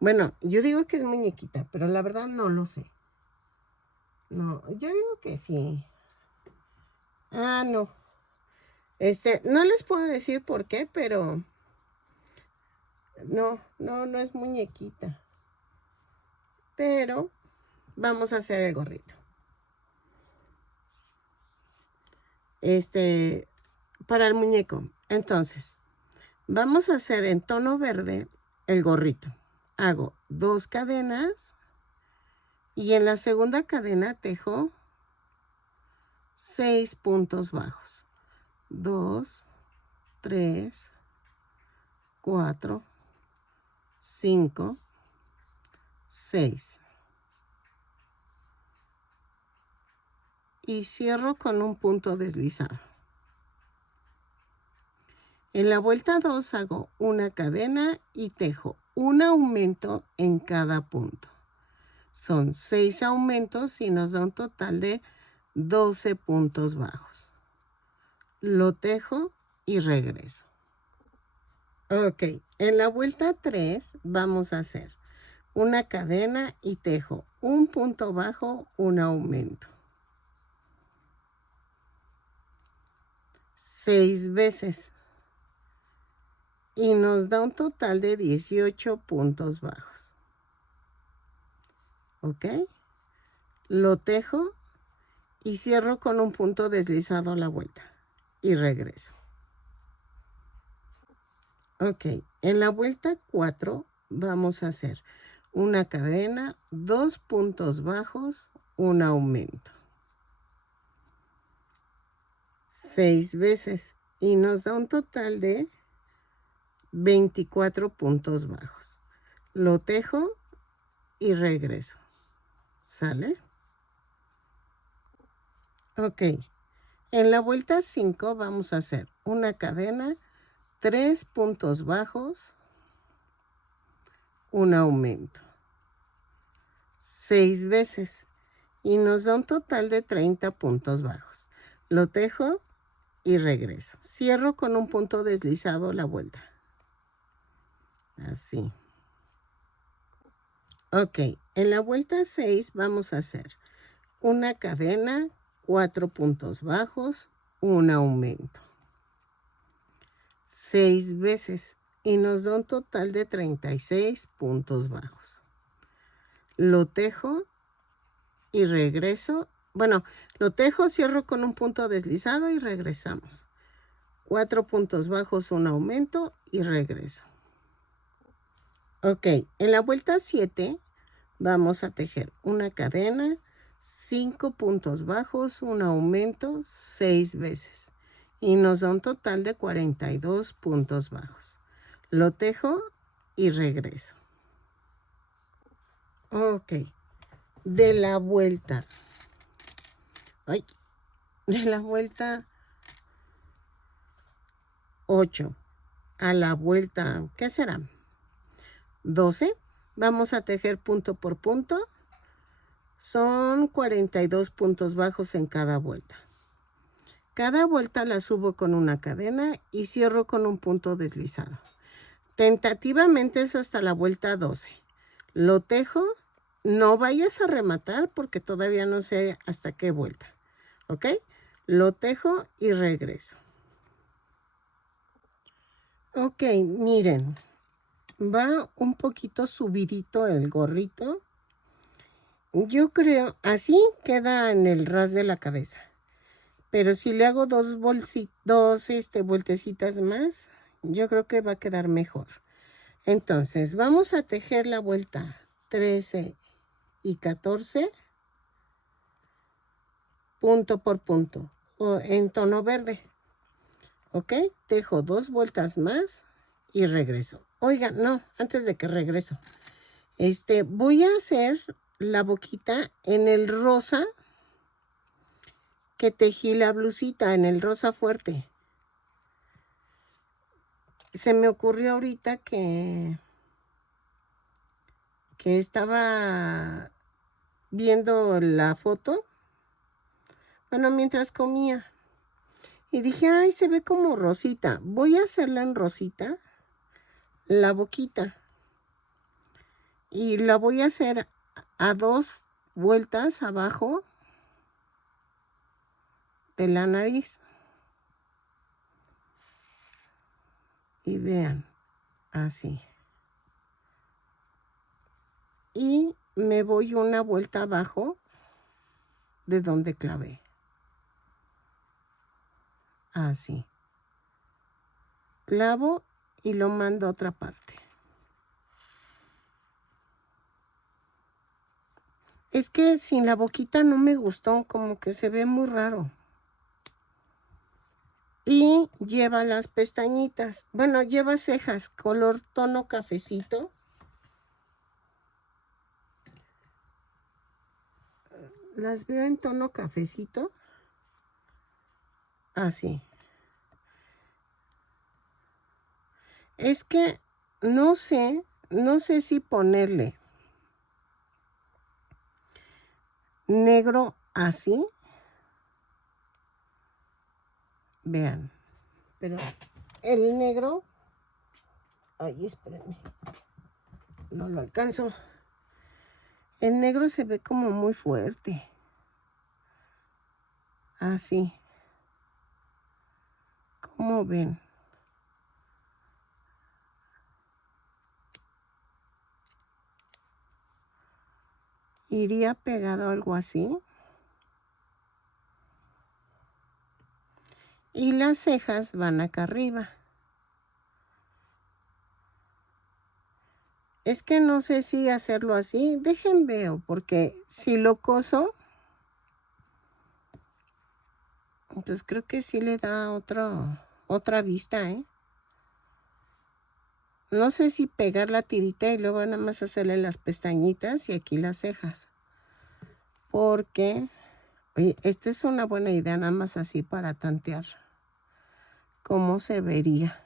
Bueno, yo digo que es muñequita, pero la verdad no lo sé. No, yo digo que sí. Ah, no. No les puedo decir por qué, pero no es muñequita. Pero vamos a hacer el gorrito. Para el muñeco. Entonces, vamos a hacer en tono verde el gorrito. Hago 2 cadenas y en la segunda cadena tejo 6 puntos bajos. 2, 3, 4, 5, 6. Y cierro con un punto deslizado. En la vuelta 2 hago una cadena y tejo un aumento en cada punto. Son 6 aumentos y nos da un total de 12 puntos bajos. Lo tejo y regreso. Ok, en la vuelta 3 vamos a hacer una cadena y tejo un punto bajo, un aumento. 6 veces. Y nos da un total de 18 puntos bajos. ¿Ok? Lo tejo y cierro con un punto deslizado a la vuelta. Y regreso. Ok, en la vuelta 4 vamos a hacer una cadena, 2 puntos bajos, un aumento. 6 veces y nos da un total de 24 puntos bajos. Lo tejo y regreso. ¿Sale? Ok. En la vuelta 5 vamos a hacer una cadena, 3 puntos bajos, un aumento. 6 veces y nos da un total de 30 puntos bajos. Lo tejo y regreso. Cierro con un punto deslizado la vuelta. Así. Ok, en la vuelta 6 vamos a hacer una cadena, 4 puntos bajos, un aumento. 6 veces y nos da un total de 36 puntos bajos. Lo tejo y regreso. Bueno, lo tejo, cierro con un punto deslizado y regresamos. 4 puntos bajos, un aumento y regreso. Ok, en la vuelta 7 vamos a tejer una cadena, 5 puntos bajos, un aumento 6 veces. Y nos da un total de 42 puntos bajos. Lo tejo y regreso. Ok, de la vuelta. Ay, de la vuelta 8 a la vuelta, ¿qué será? 12. Vamos a tejer punto por punto. Son 42 puntos bajos en cada vuelta. Cada vuelta la subo con una cadena y cierro con un punto deslizado. Tentativamente es hasta la vuelta 12. Lo tejo, no vayas a rematar porque todavía no sé hasta qué vuelta. ¿Ok? Lo tejo y regreso. Ok, miren. Va un poquito subidito el gorrito. Yo creo, así queda en el ras de la cabeza. Pero si le hago dos vueltecitas más, yo creo que va a quedar mejor. Entonces, vamos a tejer la vuelta 13 y 14, punto por punto, o en tono verde. ¿Ok? Tejo 2 vueltas más y regreso. Oiga, no, antes de que regreso. Voy a hacer la boquita en el rosa que tejí la blusita, en el rosa fuerte. Se me ocurrió ahorita que estaba viendo la foto, bueno, mientras comía. Y dije, ay, se ve como rosita. Voy a hacerla en rosita, la boquita. Y la voy a hacer a 2 vueltas abajo de la nariz. Y vean, así. Y me voy una vuelta abajo de donde clavé. Así. Clavo y lo mando a otra parte. Es que sin la boquita no me gustó, como que se ve muy raro. Y lleva las pestañitas. Bueno, lleva cejas, color tono cafecito. Las veo en tono cafecito. Así. Es que no sé si ponerle negro así. Vean. Pero el negro... Ay, espérenme. No lo alcanzo. El negro se ve como muy fuerte. Así. ¿Cómo ven? Iría pegado algo así. Y las cejas van acá arriba. Es que no sé si hacerlo así. Dejen veo, porque si lo coso, pues creo que sí le da otra vista, ¿eh? No sé si pegar la tirita y luego nada más hacerle las pestañitas y aquí las cejas. Porque, oye, esta es una buena idea, nada más así para tantear cómo se vería.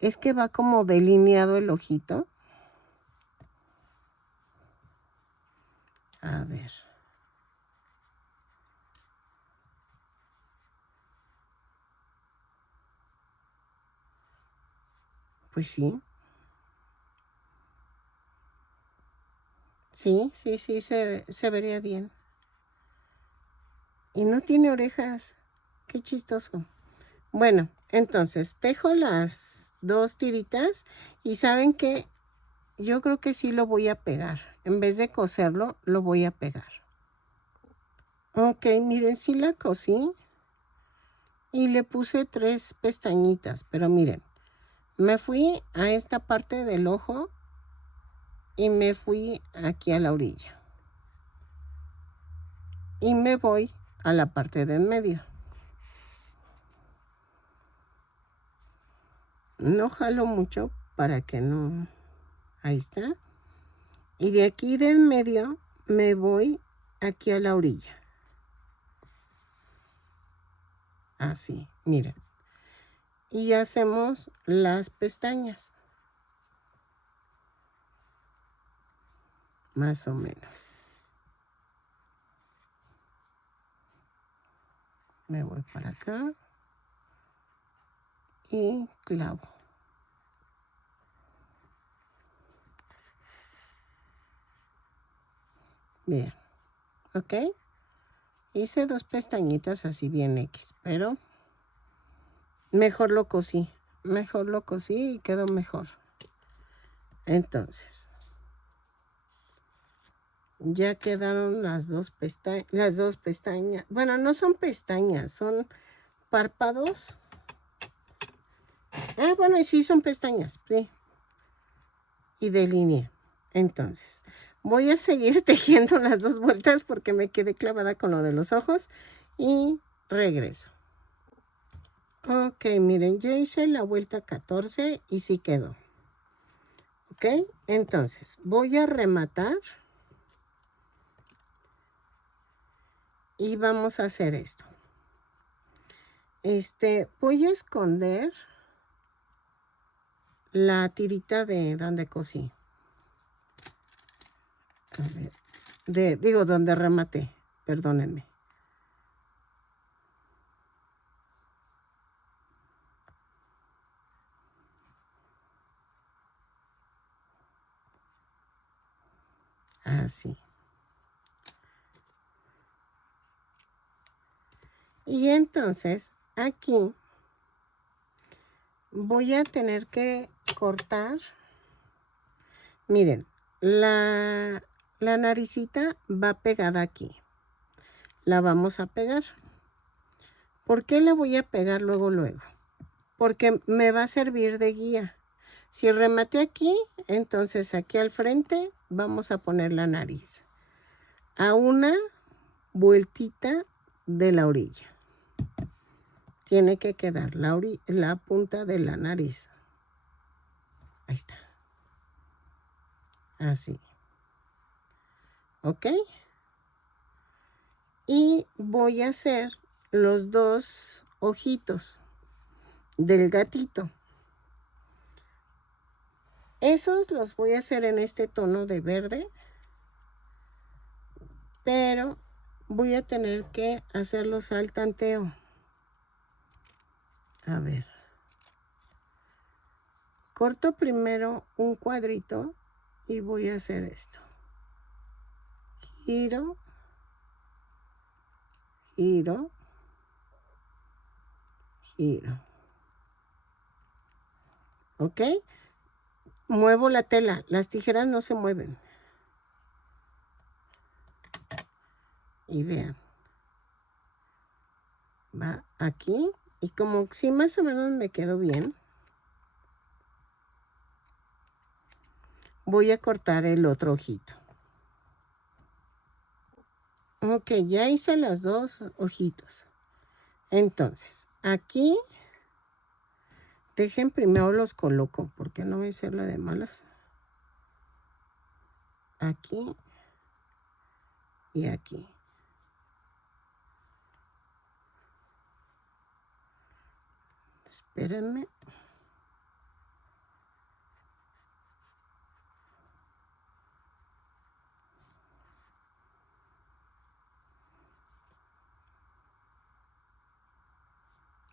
Es que va como delineado el ojito. A ver. Pues sí. Sí, se vería bien. Y no tiene orejas. Qué chistoso. Bueno, entonces tejo las 2 tiritas y ¿saben qué? Yo creo que sí lo voy a pegar. En vez de coserlo, lo voy a pegar. Ok, miren, sí la cosí y le puse 3 pestañitas, pero miren, me fui a esta parte del ojo y me fui aquí a la orilla. Y me voy a la parte de en medio. No jalo mucho para que no... Ahí está. Y de aquí de en medio me voy aquí a la orilla. Así, miren. Y hacemos las pestañas. Más o menos. Me voy para acá. Y clavo. Bien. ¿Ok? Hice 2 pestañitas así bien X, pero mejor lo cosí. Mejor lo cosí y quedó mejor. Entonces, ya quedaron las 2 pestañas. Bueno, no son pestañas, son párpados. Bueno, y sí son pestañas, sí. Y delineé. Entonces, voy a seguir tejiendo las 2 vueltas porque me quedé clavada con lo de los ojos y regreso. Ok, miren, ya hice la vuelta 14 y sí quedó. Ok, entonces voy a rematar. Y vamos a hacer esto. Voy a esconder la tirita de donde cosí. A ver, digo, donde rematé. Perdónenme. Así. Y entonces, aquí voy a tener que cortar. Miren, la naricita va pegada aquí. La vamos a pegar. ¿Por qué la voy a pegar luego? Porque me va a servir de guía. Si rematé aquí, entonces aquí al frente vamos a poner la nariz. A una vueltita de la orilla. Tiene que quedar la punta de la nariz. Ahí está. Así. ¿Ok? Y voy a hacer los dos ojitos del gatito. Esos los voy a hacer en este tono de verde. Pero voy a tener que hacerlos al tanteo. A ver. Corto primero un cuadrito y voy a hacer esto. Giro, giro, giro. ¿Ok? Muevo la tela. Las tijeras no se mueven. Y vean. Va aquí. Y como si más o menos me quedó bien, voy a cortar el otro ojito. Ok, ya hice los dos ojitos. Entonces, aquí, dejen primero los coloco, porque no voy a hacerlo de malas. Aquí y aquí. Espérenme.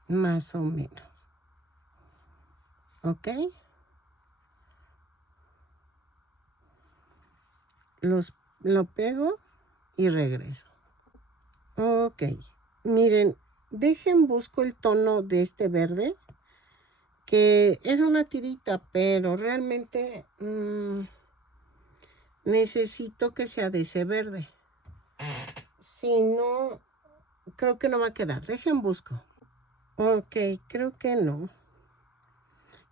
Más o menos. ¿Ok? Lo pego y regreso. Ok. Miren, busco el tono de este verde, que era una tirita, pero realmente necesito que sea de ese verde. Si no, creo que no va a quedar. Busco. Ok, creo que no.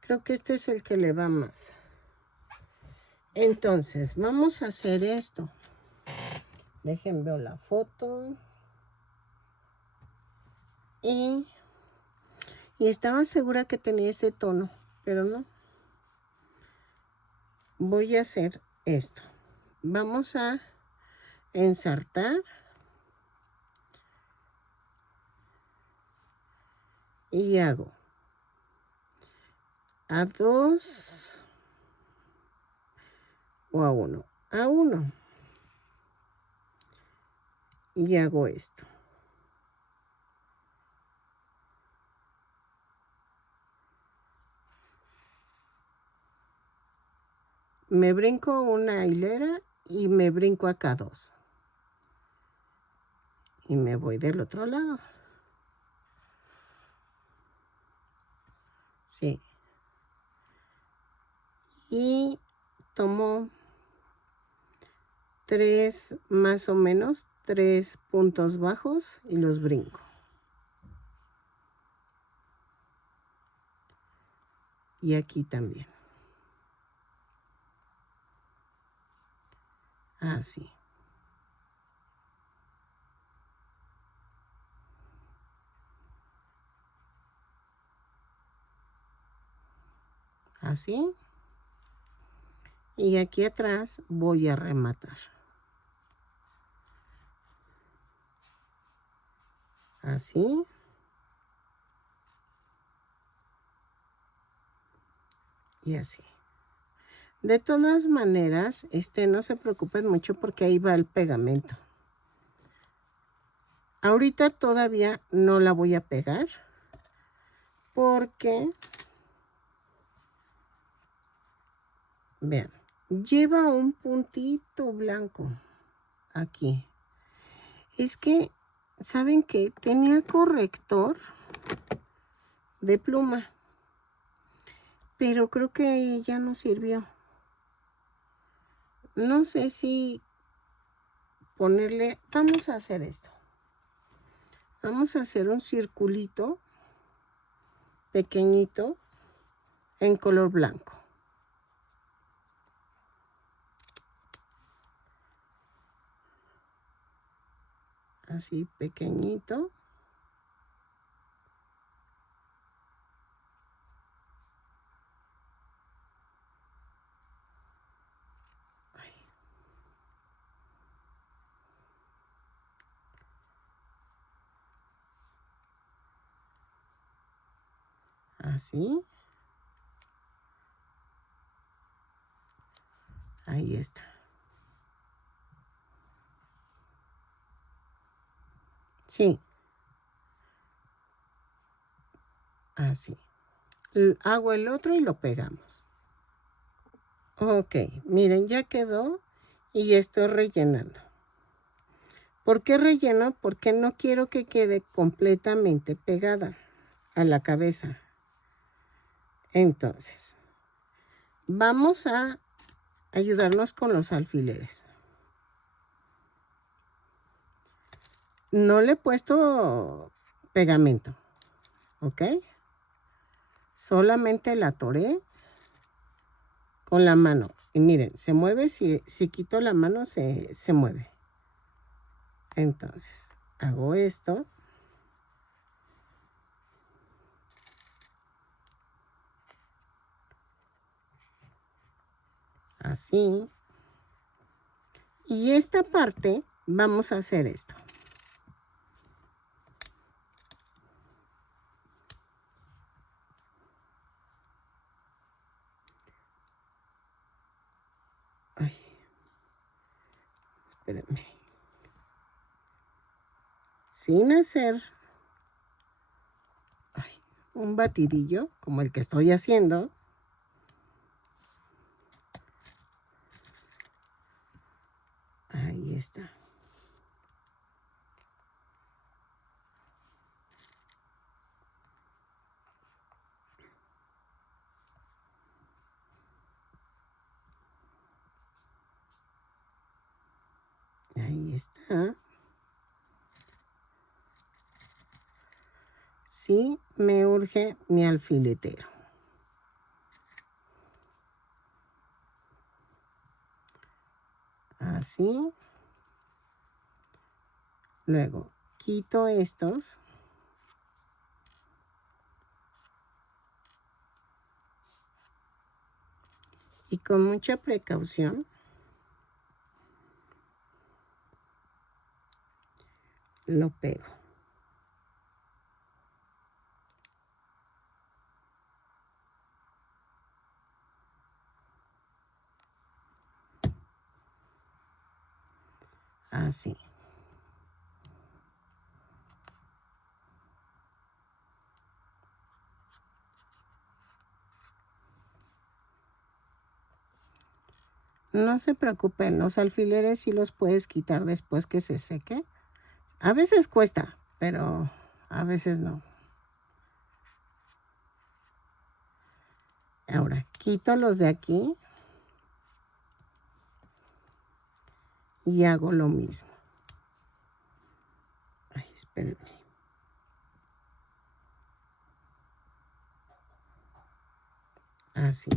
Creo que este es el que le va más. Entonces, vamos a hacer esto. Dejen ver la foto. Y estaba segura que tenía ese tono, pero no. Voy a hacer esto. Vamos a ensartar. Y hago a 2 o a 1. A 1. Y hago esto. Me brinco una hilera y me brinco acá 2. Y me voy del otro lado. Sí. Y tomo 3, más o menos, 3 puntos bajos y los brinco. Y aquí también. Así. así. Y aquí atrás voy a rematar. Así. Y así. De todas maneras, no se preocupen mucho porque ahí va el pegamento. Ahorita todavía no la voy a pegar porque, vean, lleva un puntito blanco aquí. Es que, ¿saben qué? Tenía corrector de pluma, pero creo que ya no sirvió. No sé si ponerle, vamos a hacer esto. Vamos a hacer un circulito pequeñito en color blanco. Así pequeñito. Así. Ahí está. Sí. Así. Hago el otro y lo pegamos. Ok, miren, ya quedó y ya estoy rellenando. ¿Por qué relleno? Porque no quiero que quede completamente pegada a la cabeza. Entonces, vamos a ayudarnos con los alfileres. No le he puesto pegamento, ¿ok? Solamente la atoré con la mano. Y miren, se mueve, si quito la mano se mueve. Entonces, hago esto. Así. Y esta parte vamos a hacer esto. Ay, espérenme. Sin hacer un batidillo como el que estoy haciendo. Ahí está. Ahí está. Sí, me urge mi alfiletero. Así. Luego quito estos. Y con mucha precaución lo pego. Así. No se preocupen, los alfileres sí los puedes quitar después que se seque. A veces cuesta, pero a veces no. Ahora, quito los de aquí y hago lo mismo. Ay, espérenme. Así.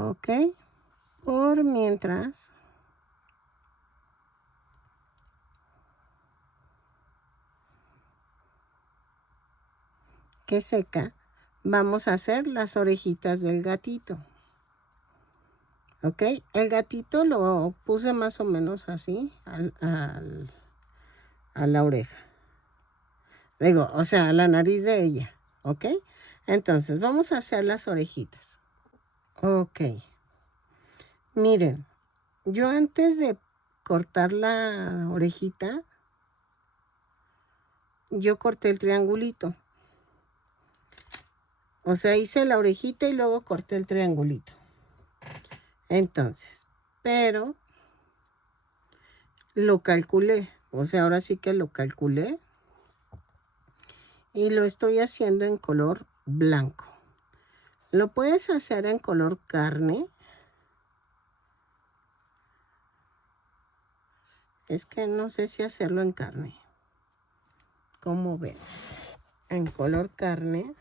Ok. Por mientras que seca, vamos a hacer las orejitas del gatito. Ok, el gatito lo puse más o menos así a la oreja. Digo, o sea, a la nariz de ella. Ok, entonces vamos a hacer las orejitas. Ok, miren, yo antes de cortar la orejita, yo corté el triangulito. O sea, hice la orejita y luego corté el triangulito. Entonces, pero lo calculé. O sea, ahora sí que lo calculé. Y lo estoy haciendo en color blanco. Lo puedes hacer en color carne. Es que no sé si hacerlo en carne. Como ven, en color carne.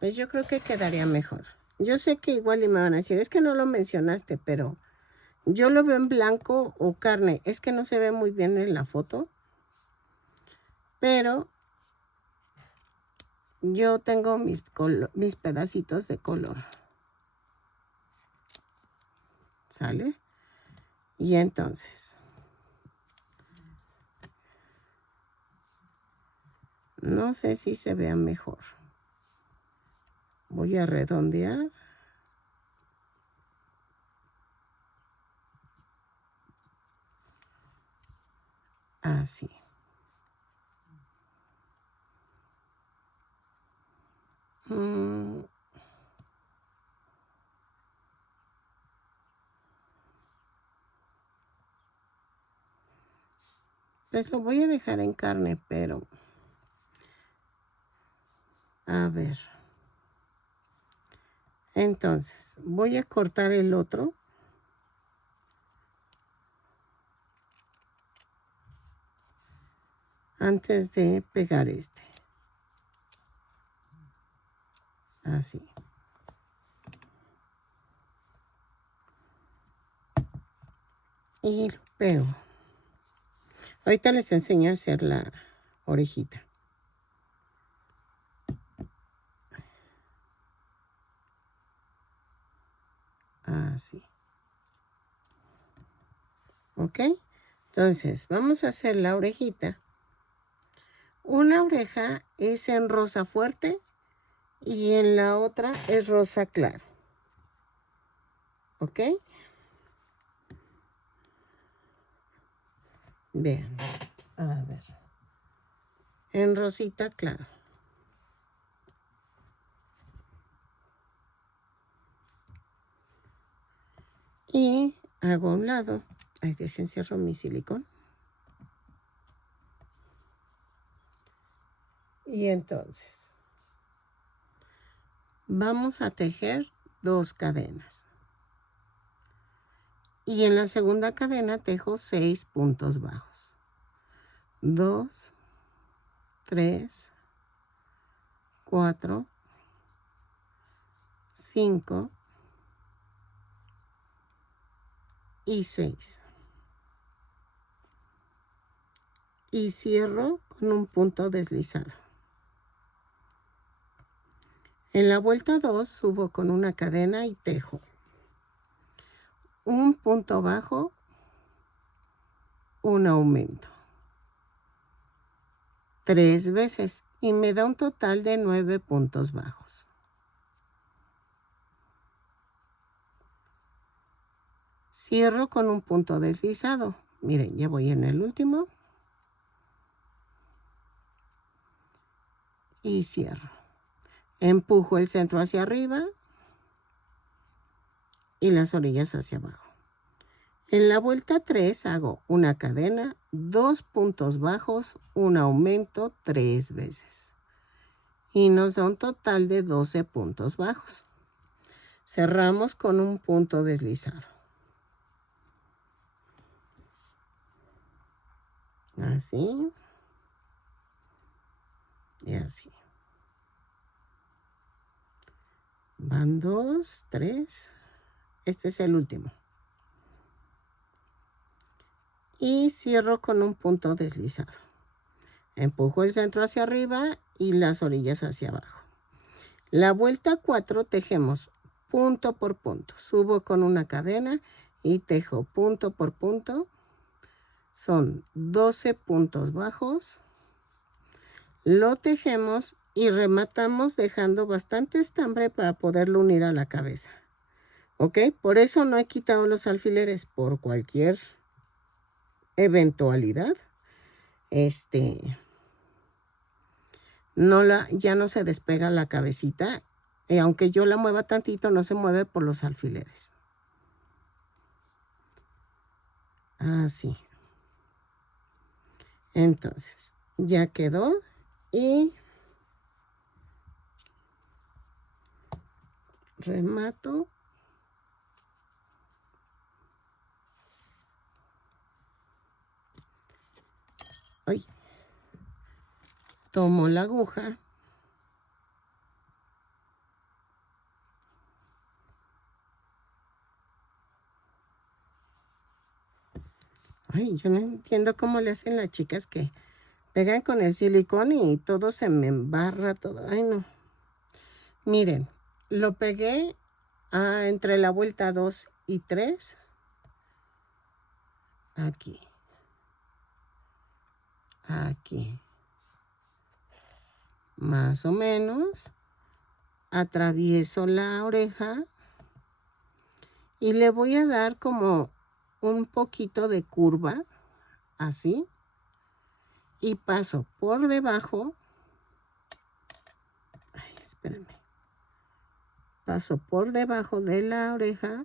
Pues yo creo que quedaría mejor. Yo sé que igual y me van a decir, es que no lo mencionaste, pero yo lo veo en blanco o carne. Es que no se ve muy bien en la foto. Pero yo tengo mis pedacitos de color. ¿Sale? Y entonces, no sé si se vea mejor. Voy a redondear. Así. Pues lo voy a dejar en carne, pero... A ver. Entonces, voy a cortar el otro. Antes de pegar este. Así. Y lo pego. Ahorita les enseño a hacer la orejita. Así. ¿Ok? Entonces, vamos a hacer la orejita. Una oreja es en rosa fuerte y en la otra es rosa claro. ¿Ok? Vean. A ver. En rosita claro. Y hago a un lado. Ay, dejen cierro mi silicón. Y entonces, vamos a tejer 2 cadenas. Y en la segunda cadena tejo 6 puntos bajos. 2, 3, 4, 5 y 6. Y cierro con un punto deslizado. En la vuelta 2 subo con una cadena y tejo un punto bajo, un aumento. 3 veces y me da un total de 9 puntos bajos. Cierro con un punto deslizado. Miren, ya voy en el último. Y cierro. Empujo el centro hacia arriba y las orillas hacia abajo. En la vuelta 3 hago una cadena, 2 puntos bajos, un aumento 3 veces. Y nos da un total de 12 puntos bajos. Cerramos con un punto deslizado. Así. Y así. Van 2, 3. Este es el último. Y cierro con un punto deslizado. Empujo el centro hacia arriba y las orillas hacia abajo. La vuelta 4 tejemos punto por punto. Subo con una cadena y tejo punto por punto. Son 12 puntos bajos. Lo tejemos y rematamos dejando bastante estambre para poderlo unir a la cabeza. ¿Ok? Por eso no he quitado los alfileres, por cualquier eventualidad. Ya no se despega la cabecita. Aunque yo la mueva tantito, no se mueve por los alfileres. Así. Entonces, ya quedó. Y remato. Ay. Tomo la aguja. Ay, yo no entiendo cómo le hacen las chicas que pegan con el silicón y todo se me embarra, todo. Ay, no. Miren, lo pegué entre la vuelta 2 y 3. Aquí. Aquí. Más o menos. Atravieso la oreja. Y le voy a dar como un poquito de curva. Así. Y paso por debajo. Ay, espérenme. Paso por debajo de la oreja.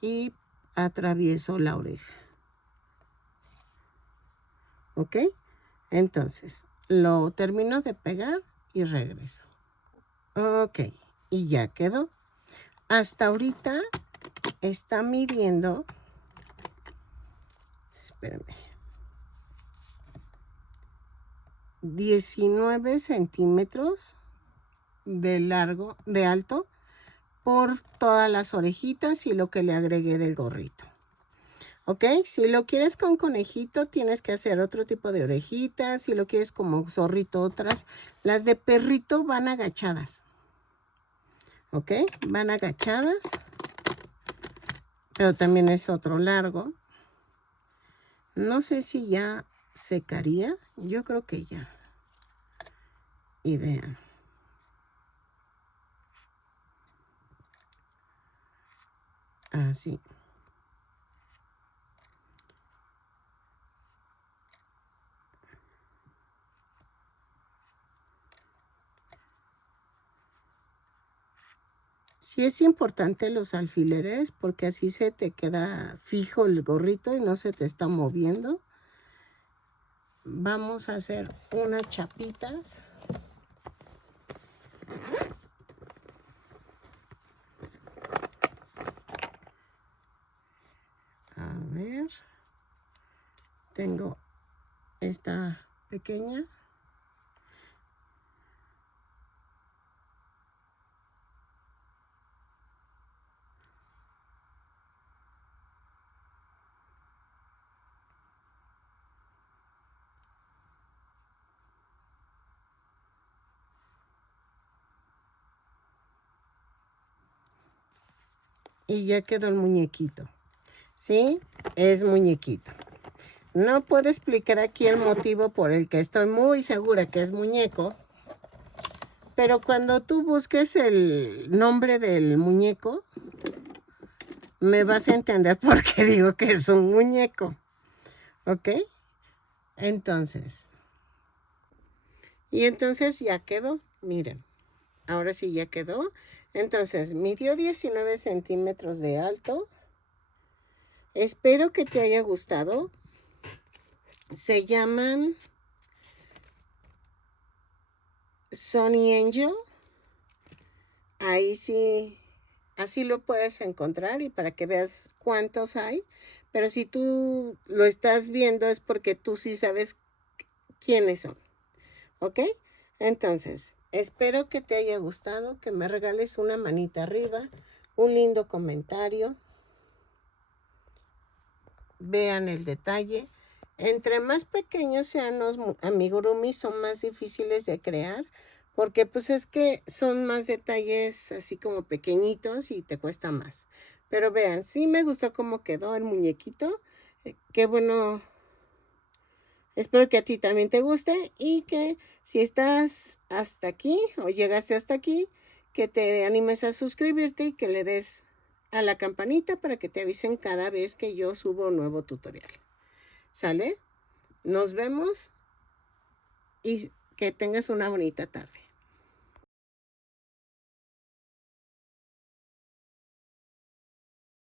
Y atravieso la oreja. ¿Ok? Entonces, lo termino de pegar y regreso. Ok, y ya quedó. Hasta ahorita está midiendo, espérenme, 19 centímetros de largo, de alto, por todas las orejitas y lo que le agregué del gorrito. ¿Ok? Si lo quieres con conejito, tienes que hacer otro tipo de orejitas. Si lo quieres como zorrito, otras. Las de perrito van agachadas. ¿Ok? Van agachadas. Pero también es otro largo. No sé si ya secaría. Yo creo que ya. Y vean. Así. Sí es importante los alfileres porque así se te queda fijo el gorrito y no se te está moviendo. Vamos a hacer unas chapitas. A ver. Tengo esta pequeña. Y ya quedó el muñequito. ¿Sí? Es muñequito. No puedo explicar aquí el motivo por el que estoy muy segura que es muñeco. Pero cuando tú busques el nombre del muñeco, me vas a entender por qué digo que es un muñeco. ¿Ok? Entonces. Y entonces ya quedó. Miren. Ahora sí ya quedó. Entonces, midió 19 centímetros de alto. Espero que te haya gustado. Se llaman Sony Angel. Ahí sí, así lo puedes encontrar y para que veas cuántos hay. Pero si tú lo estás viendo es porque tú sí sabes quiénes son. ¿Ok? Entonces, espero que te haya gustado, que me regales una manita arriba, un lindo comentario. Vean el detalle. Entre más pequeños sean los amigurumi, son más difíciles de crear, porque pues es que son más detalles así como pequeñitos y te cuesta más. Pero vean, sí me gustó cómo quedó el muñequito. Qué bueno. Espero que a ti también te guste y que si estás hasta aquí o llegaste hasta aquí, que te animes a suscribirte y que le des a la campanita para que te avisen cada vez que yo subo un nuevo tutorial. ¿Sale? Nos vemos y que tengas una bonita tarde.